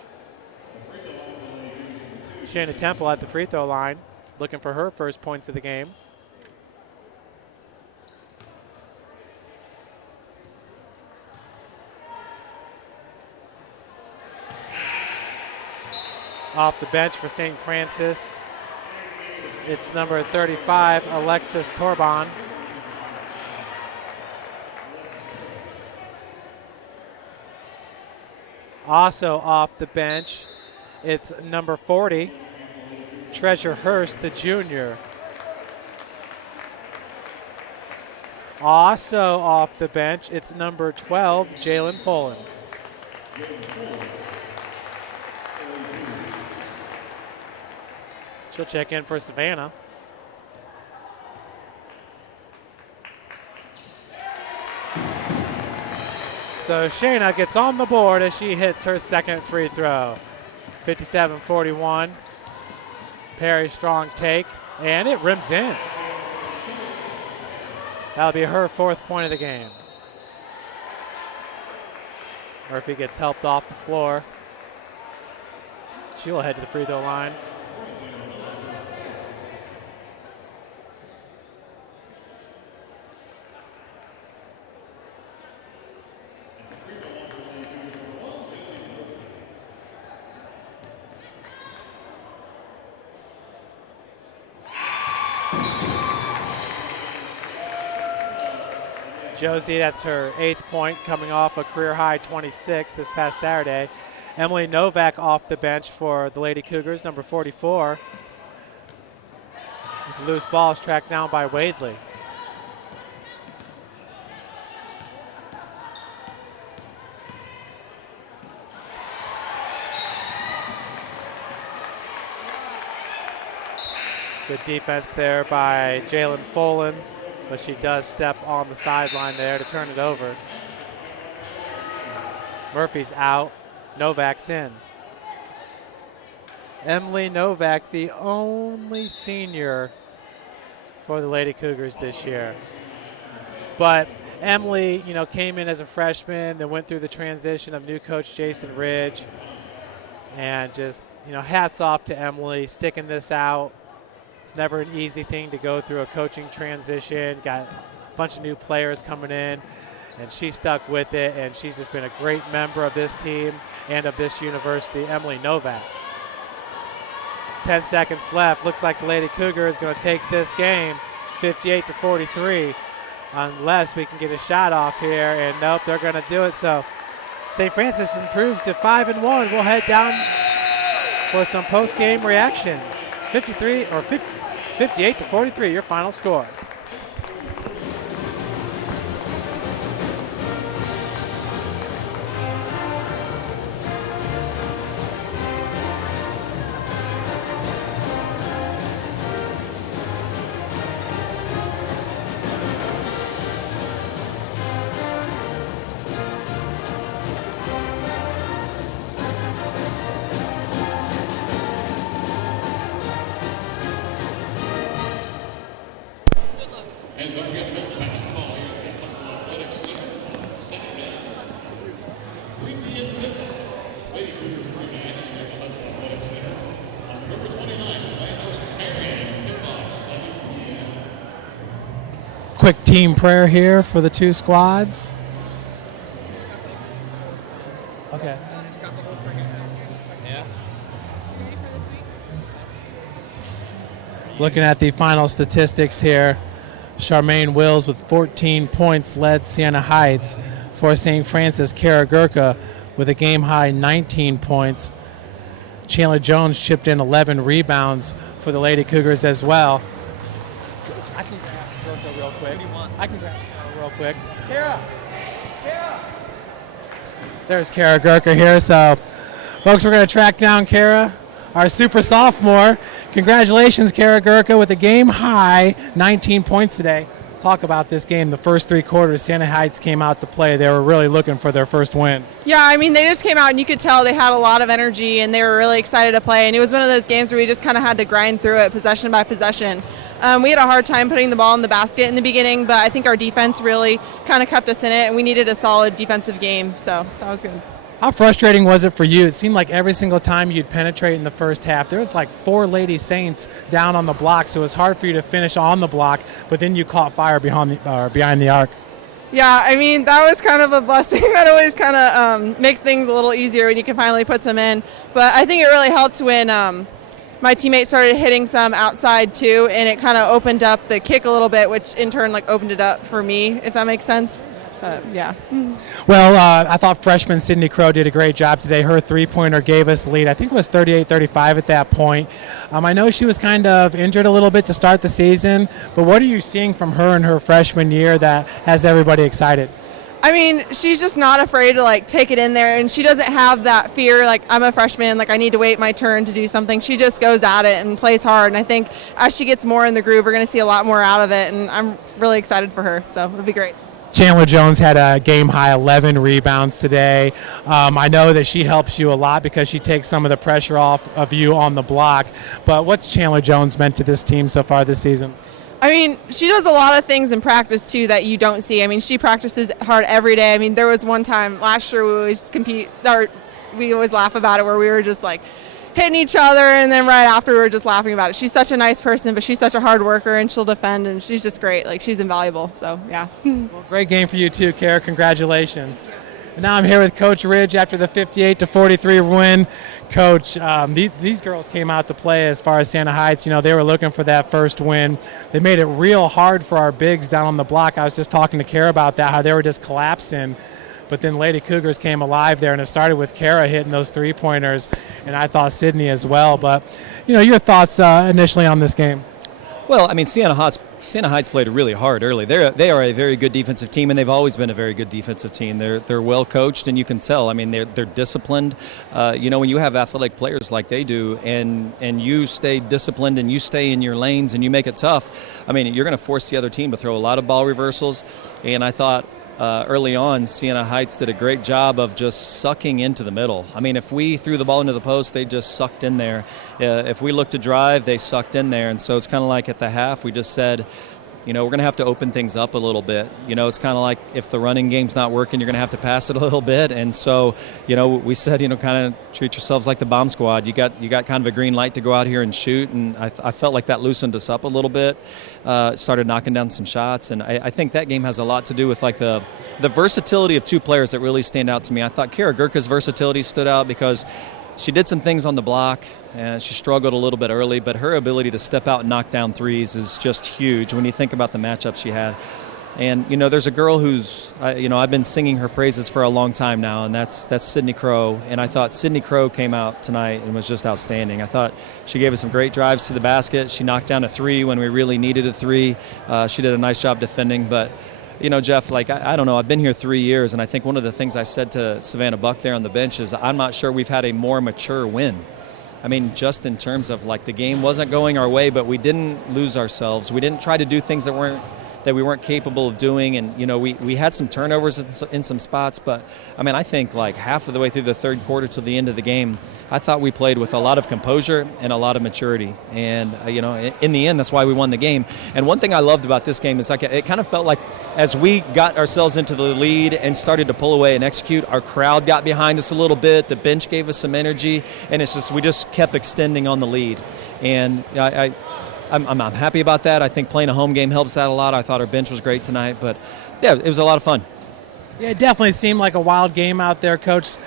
Shayna Temple at the free throw line, looking for her first points of the game. Off the bench for St. Francis, it's number 35, Alexis Torban. Also off the bench, it's number 40, Treasure Hurst, the junior. Also off the bench, it's number 12, Jalen Follin. She'll check in for Savannah. So Shayna gets on the board as she hits her second free throw. 57-41. Perry strong take, and it rims in. That'll be her fourth point of the game. Murphy gets helped off the floor. She'll head to the free throw line. Josie, that's her 8th point, coming off a career-high 26 this past Saturday. Emily Novak off the bench for the Lady Cougars, number 44. This loose ball is tracked down by Wadley. Good defense there by Jalen Follin, but she does step on the sideline there to turn it over. Murphy's out, Novak's in. Emily Novak, the only senior for the Lady Cougars this year. But Emily, came in as a freshman, then went through the transition of new coach Jason Ridge, and just, hats off to Emily sticking this out. It's never an easy thing to go through a coaching transition. Got a bunch of new players coming in, and she stuck with it, and she's just been a great member of this team and of this university. Emily Novak. 10 seconds left. Looks like the Lady Cougar is going to take this game 58-43, unless we can get a shot off here, and nope, they're going to do it. So St. Francis improves to 5-1. We'll head down for some post-game reactions. 58-43, your final score. Quick team prayer here for the two squads. Okay. Looking at the final statistics here, Charmaine Wills with 14 points led Siena Heights. For St. Francis, Kara Gurka with a game-high 19 points. Chandler Jones chipped in 11 rebounds for the Lady Cougars as well. I can grab Gurka real quick. I can grab Kara real quick. Kara! There's Kara Gurka here. So, folks, we're going to track down Kara, our super sophomore. Congratulations, Kara Gurka, with a game-high 19 points today. Talk about this game. The first three quarters, Siena Heights came out to play. They were really looking for their first win. Yeah, I mean, they just came out and you could tell they had a lot of energy and they were really excited to play. And it was one of those games where we just kind of had to grind through it possession by possession. We had a hard time putting the ball in the basket in the beginning, but I think our defense really kind of kept us in it, and we needed a solid defensive game, so that was good. How frustrating was it for you? It seemed like every single time you'd penetrate in the first half, there was like 4 Lady Saints down on the block, so it was hard for you to finish on the block, but then you caught fire behind the arc. Yeah, I mean, that was kind of a blessing. That always kind of makes things a little easier when you can finally put some in. But I think it really helped when my teammates started hitting some outside too, and it kind of opened up the kick a little bit, which in turn opened it up for me, if that makes sense. Yeah. Well, I thought freshman Sydney Crow did a great job today. Her three-pointer gave us the lead. I think it was 38-35 at that point. I know she was kind of injured a little bit to start the season, but what are you seeing from her in her freshman year that has everybody excited? I mean, she's just not afraid to take it in there, and she doesn't have that fear I'm a freshman, I need to wait my turn to do something. She just goes at it and plays hard, and I think as she gets more in the groove, we're going to see a lot more out of it, and I'm really excited for her, so it'll be great. Chandler Jones had a game-high 11 rebounds today. I know that she helps you a lot because she takes some of the pressure off of you on the block. But what's Chandler Jones meant to this team so far this season? I mean, she does a lot of things in practice, too, that you don't see. I mean, she practices hard every day. I mean, there was one time last year we always laugh about it where we were just hitting each other, and then right after we were just laughing about it. She's such a nice person, but she's such a hard worker, and she'll defend, and she's just great. She's invaluable, so yeah. Well, great game for you too, Kara. Congratulations. And now I'm here with Coach Ridge after the 58-43 win. Coach, these girls came out to play as far as Siena Heights. They were looking for that first win. They made it real hard for our bigs down on the block. I was just talking to Kara about that, how they were just collapsing. But then Lady Cougars came alive there, and it started with Kara hitting those three-pointers, and I thought Sydney as well. But, your thoughts initially on this game? Well, I mean, Siena Heights played really hard early. They are a very good defensive team, and they've always been a very good defensive team. They're well coached, and you can tell. I mean, they're disciplined. When you have athletic players like they do, and you stay disciplined and you stay in your lanes and you make it tough, I mean, you're going to force the other team to throw a lot of ball reversals. And I thought early on, Siena Heights did a great job of just sucking into the middle. I mean, if we threw the ball into the post, they just sucked in there. If we looked to drive, they sucked in there. And so it's kind of like at the half, we just said, You know, we're going to have to open things up a little bit. You know, it's kind of like if the running game's not working, you're going to have to pass it a little bit. And so, you know, we said, you know, kind of treat yourselves like the bomb squad. You got kind of a green light to go out here and shoot. And I felt like that loosened us up a little bit. Started knocking down some shots. And I think that game has a lot to do with like the versatility of two players that really stand out to me. I thought Kara Gurka's versatility stood out because she did some things on the block, and she struggled a little bit early, but her ability to step out and knock down threes is just huge when you think about the matchups she had. And, you know, there's a girl who's, you know, I've been singing her praises for a long time now, and that's Sydney Crow. And I thought Sydney Crow came out tonight and was just outstanding. I thought she gave us some great drives to the basket. She knocked down a three when we really needed a three. She did a nice job defending, but you know, Jeff, like, I don't know, I've been here 3 years, and I think one of the things I said to Savannah Buck there on the bench is I'm not sure we've had a more mature win. I mean, just in terms of, like, the game wasn't going our way, but we didn't lose ourselves. We didn't try to do things that we weren't capable of doing, and, you know, we had some turnovers in some spots, but, I mean, I think, like, half of the way through the third quarter to the end of the game, I thought we played with a lot of composure and a lot of maturity. And, you know, in the end, that's why we won the game. And one thing I loved about this game is like it kind of felt like as we got ourselves into the lead and started to pull away and execute, our crowd got behind us a little bit. The bench gave us some energy. And it's just we just kept extending on the lead. And I'm happy about that. I think playing a home game helps that a lot. I thought our bench was great tonight. But, yeah, it was a lot of fun. Yeah, it definitely seemed like a wild game out there, Coach.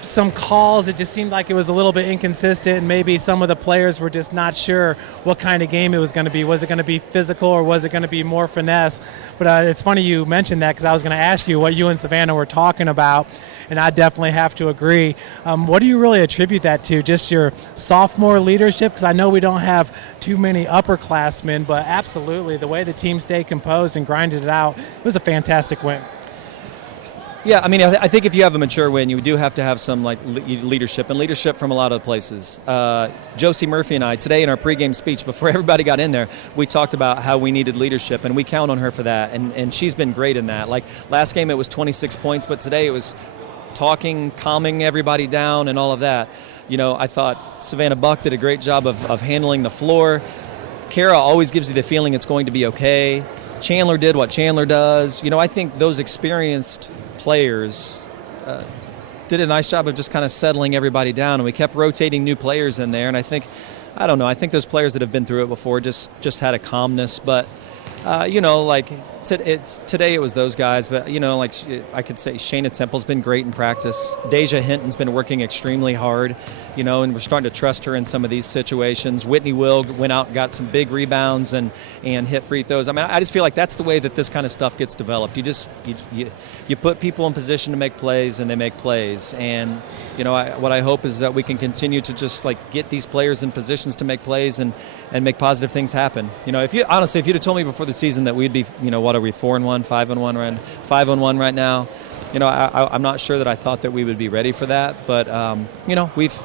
Some calls, it just seemed like it was a little bit inconsistent, and maybe some of the players were just not sure what kind of game it was going to be. Was it going to be physical or was it going to be more finesse? But it's funny you mentioned that because I was going to ask you what you and Savannah were talking about, and I definitely have to agree. What do you really attribute that to? Just your sophomore leadership? Because I know we don't have too many upperclassmen, but absolutely the way the team stayed composed and grinded it out, it was a fantastic win. Yeah, I mean, I think if you have a mature win, you do have to have some like leadership, and leadership from a lot of places. Josie Murphy and I, today in our pregame speech, before everybody got in there, we talked about how we needed leadership, and we count on her for that, and she's been great in that. Like last game it was 26 points, but today it was talking, calming everybody down and all of that. You know, I thought Savannah Buck did a great job of handling the floor. Kara always gives you the feeling it's going to be okay. Chandler did what Chandler does. You know, I think those experienced players did a nice job of just kind of settling everybody down, and we kept rotating new players in there. And I think those players that have been through it before just had a calmness. But you know, like today it was those guys, but you know, like I could say Shayna Temple's been great in practice. Deja Hinton's been working extremely hard, you know, and we're starting to trust her in some of these situations. Whitney Will went out and got some big rebounds and hit free throws. I mean, I just feel like that's the way that this kind of stuff gets developed. You put people in position to make plays, and they make plays. And you know, what I hope is that we can continue to just like get these players in positions to make plays and make positive things happen. You know, if you'd have told me before the season that we'd be, you know, what are we, 4-1, 5-1 right now? You know, I'm not sure that I thought that we would be ready for that, but you know, we've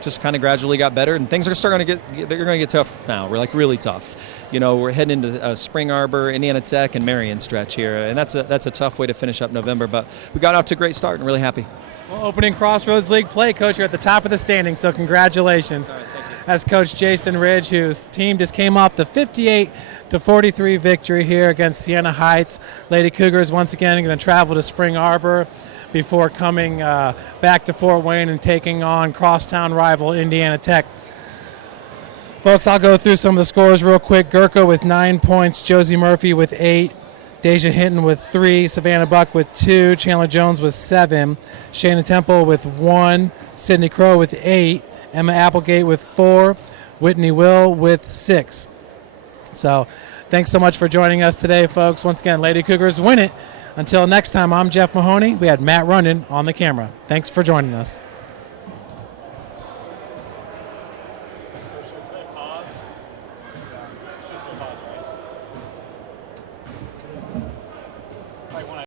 just kind of gradually got better, and things are starting to they're going to get tough now. We're like really tough. You know, we're heading into Spring Arbor, Indiana Tech, and Marion stretch here, and that's a tough way to finish up November. But we got off to a great start and really happy. Well, opening Crossroads League play, Coach, you're at the top of the standings, so congratulations. All right, thank you. That's Coach Jason Ridge, whose team just came off the 58-43 victory here against Siena Heights. Lady Cougars once again going to travel to Spring Arbor before coming back to Fort Wayne and taking on crosstown rival Indiana Tech. Folks, I'll go through some of the scores real quick. Gurka with 9 points, Josie Murphy with 8, Deja Hinton with 3, Savannah Buck with 2, Chandler Jones with 7, Shayna Temple with 1, Sydney Crow with 8, Emma Applegate with 4, Whitney Will with 6. So thanks so much for joining us today, folks. Once again, Lady Cougars win it. Until next time, I'm Jeff Mahoney. We had Matt Rundon on the camera. Thanks for joining us.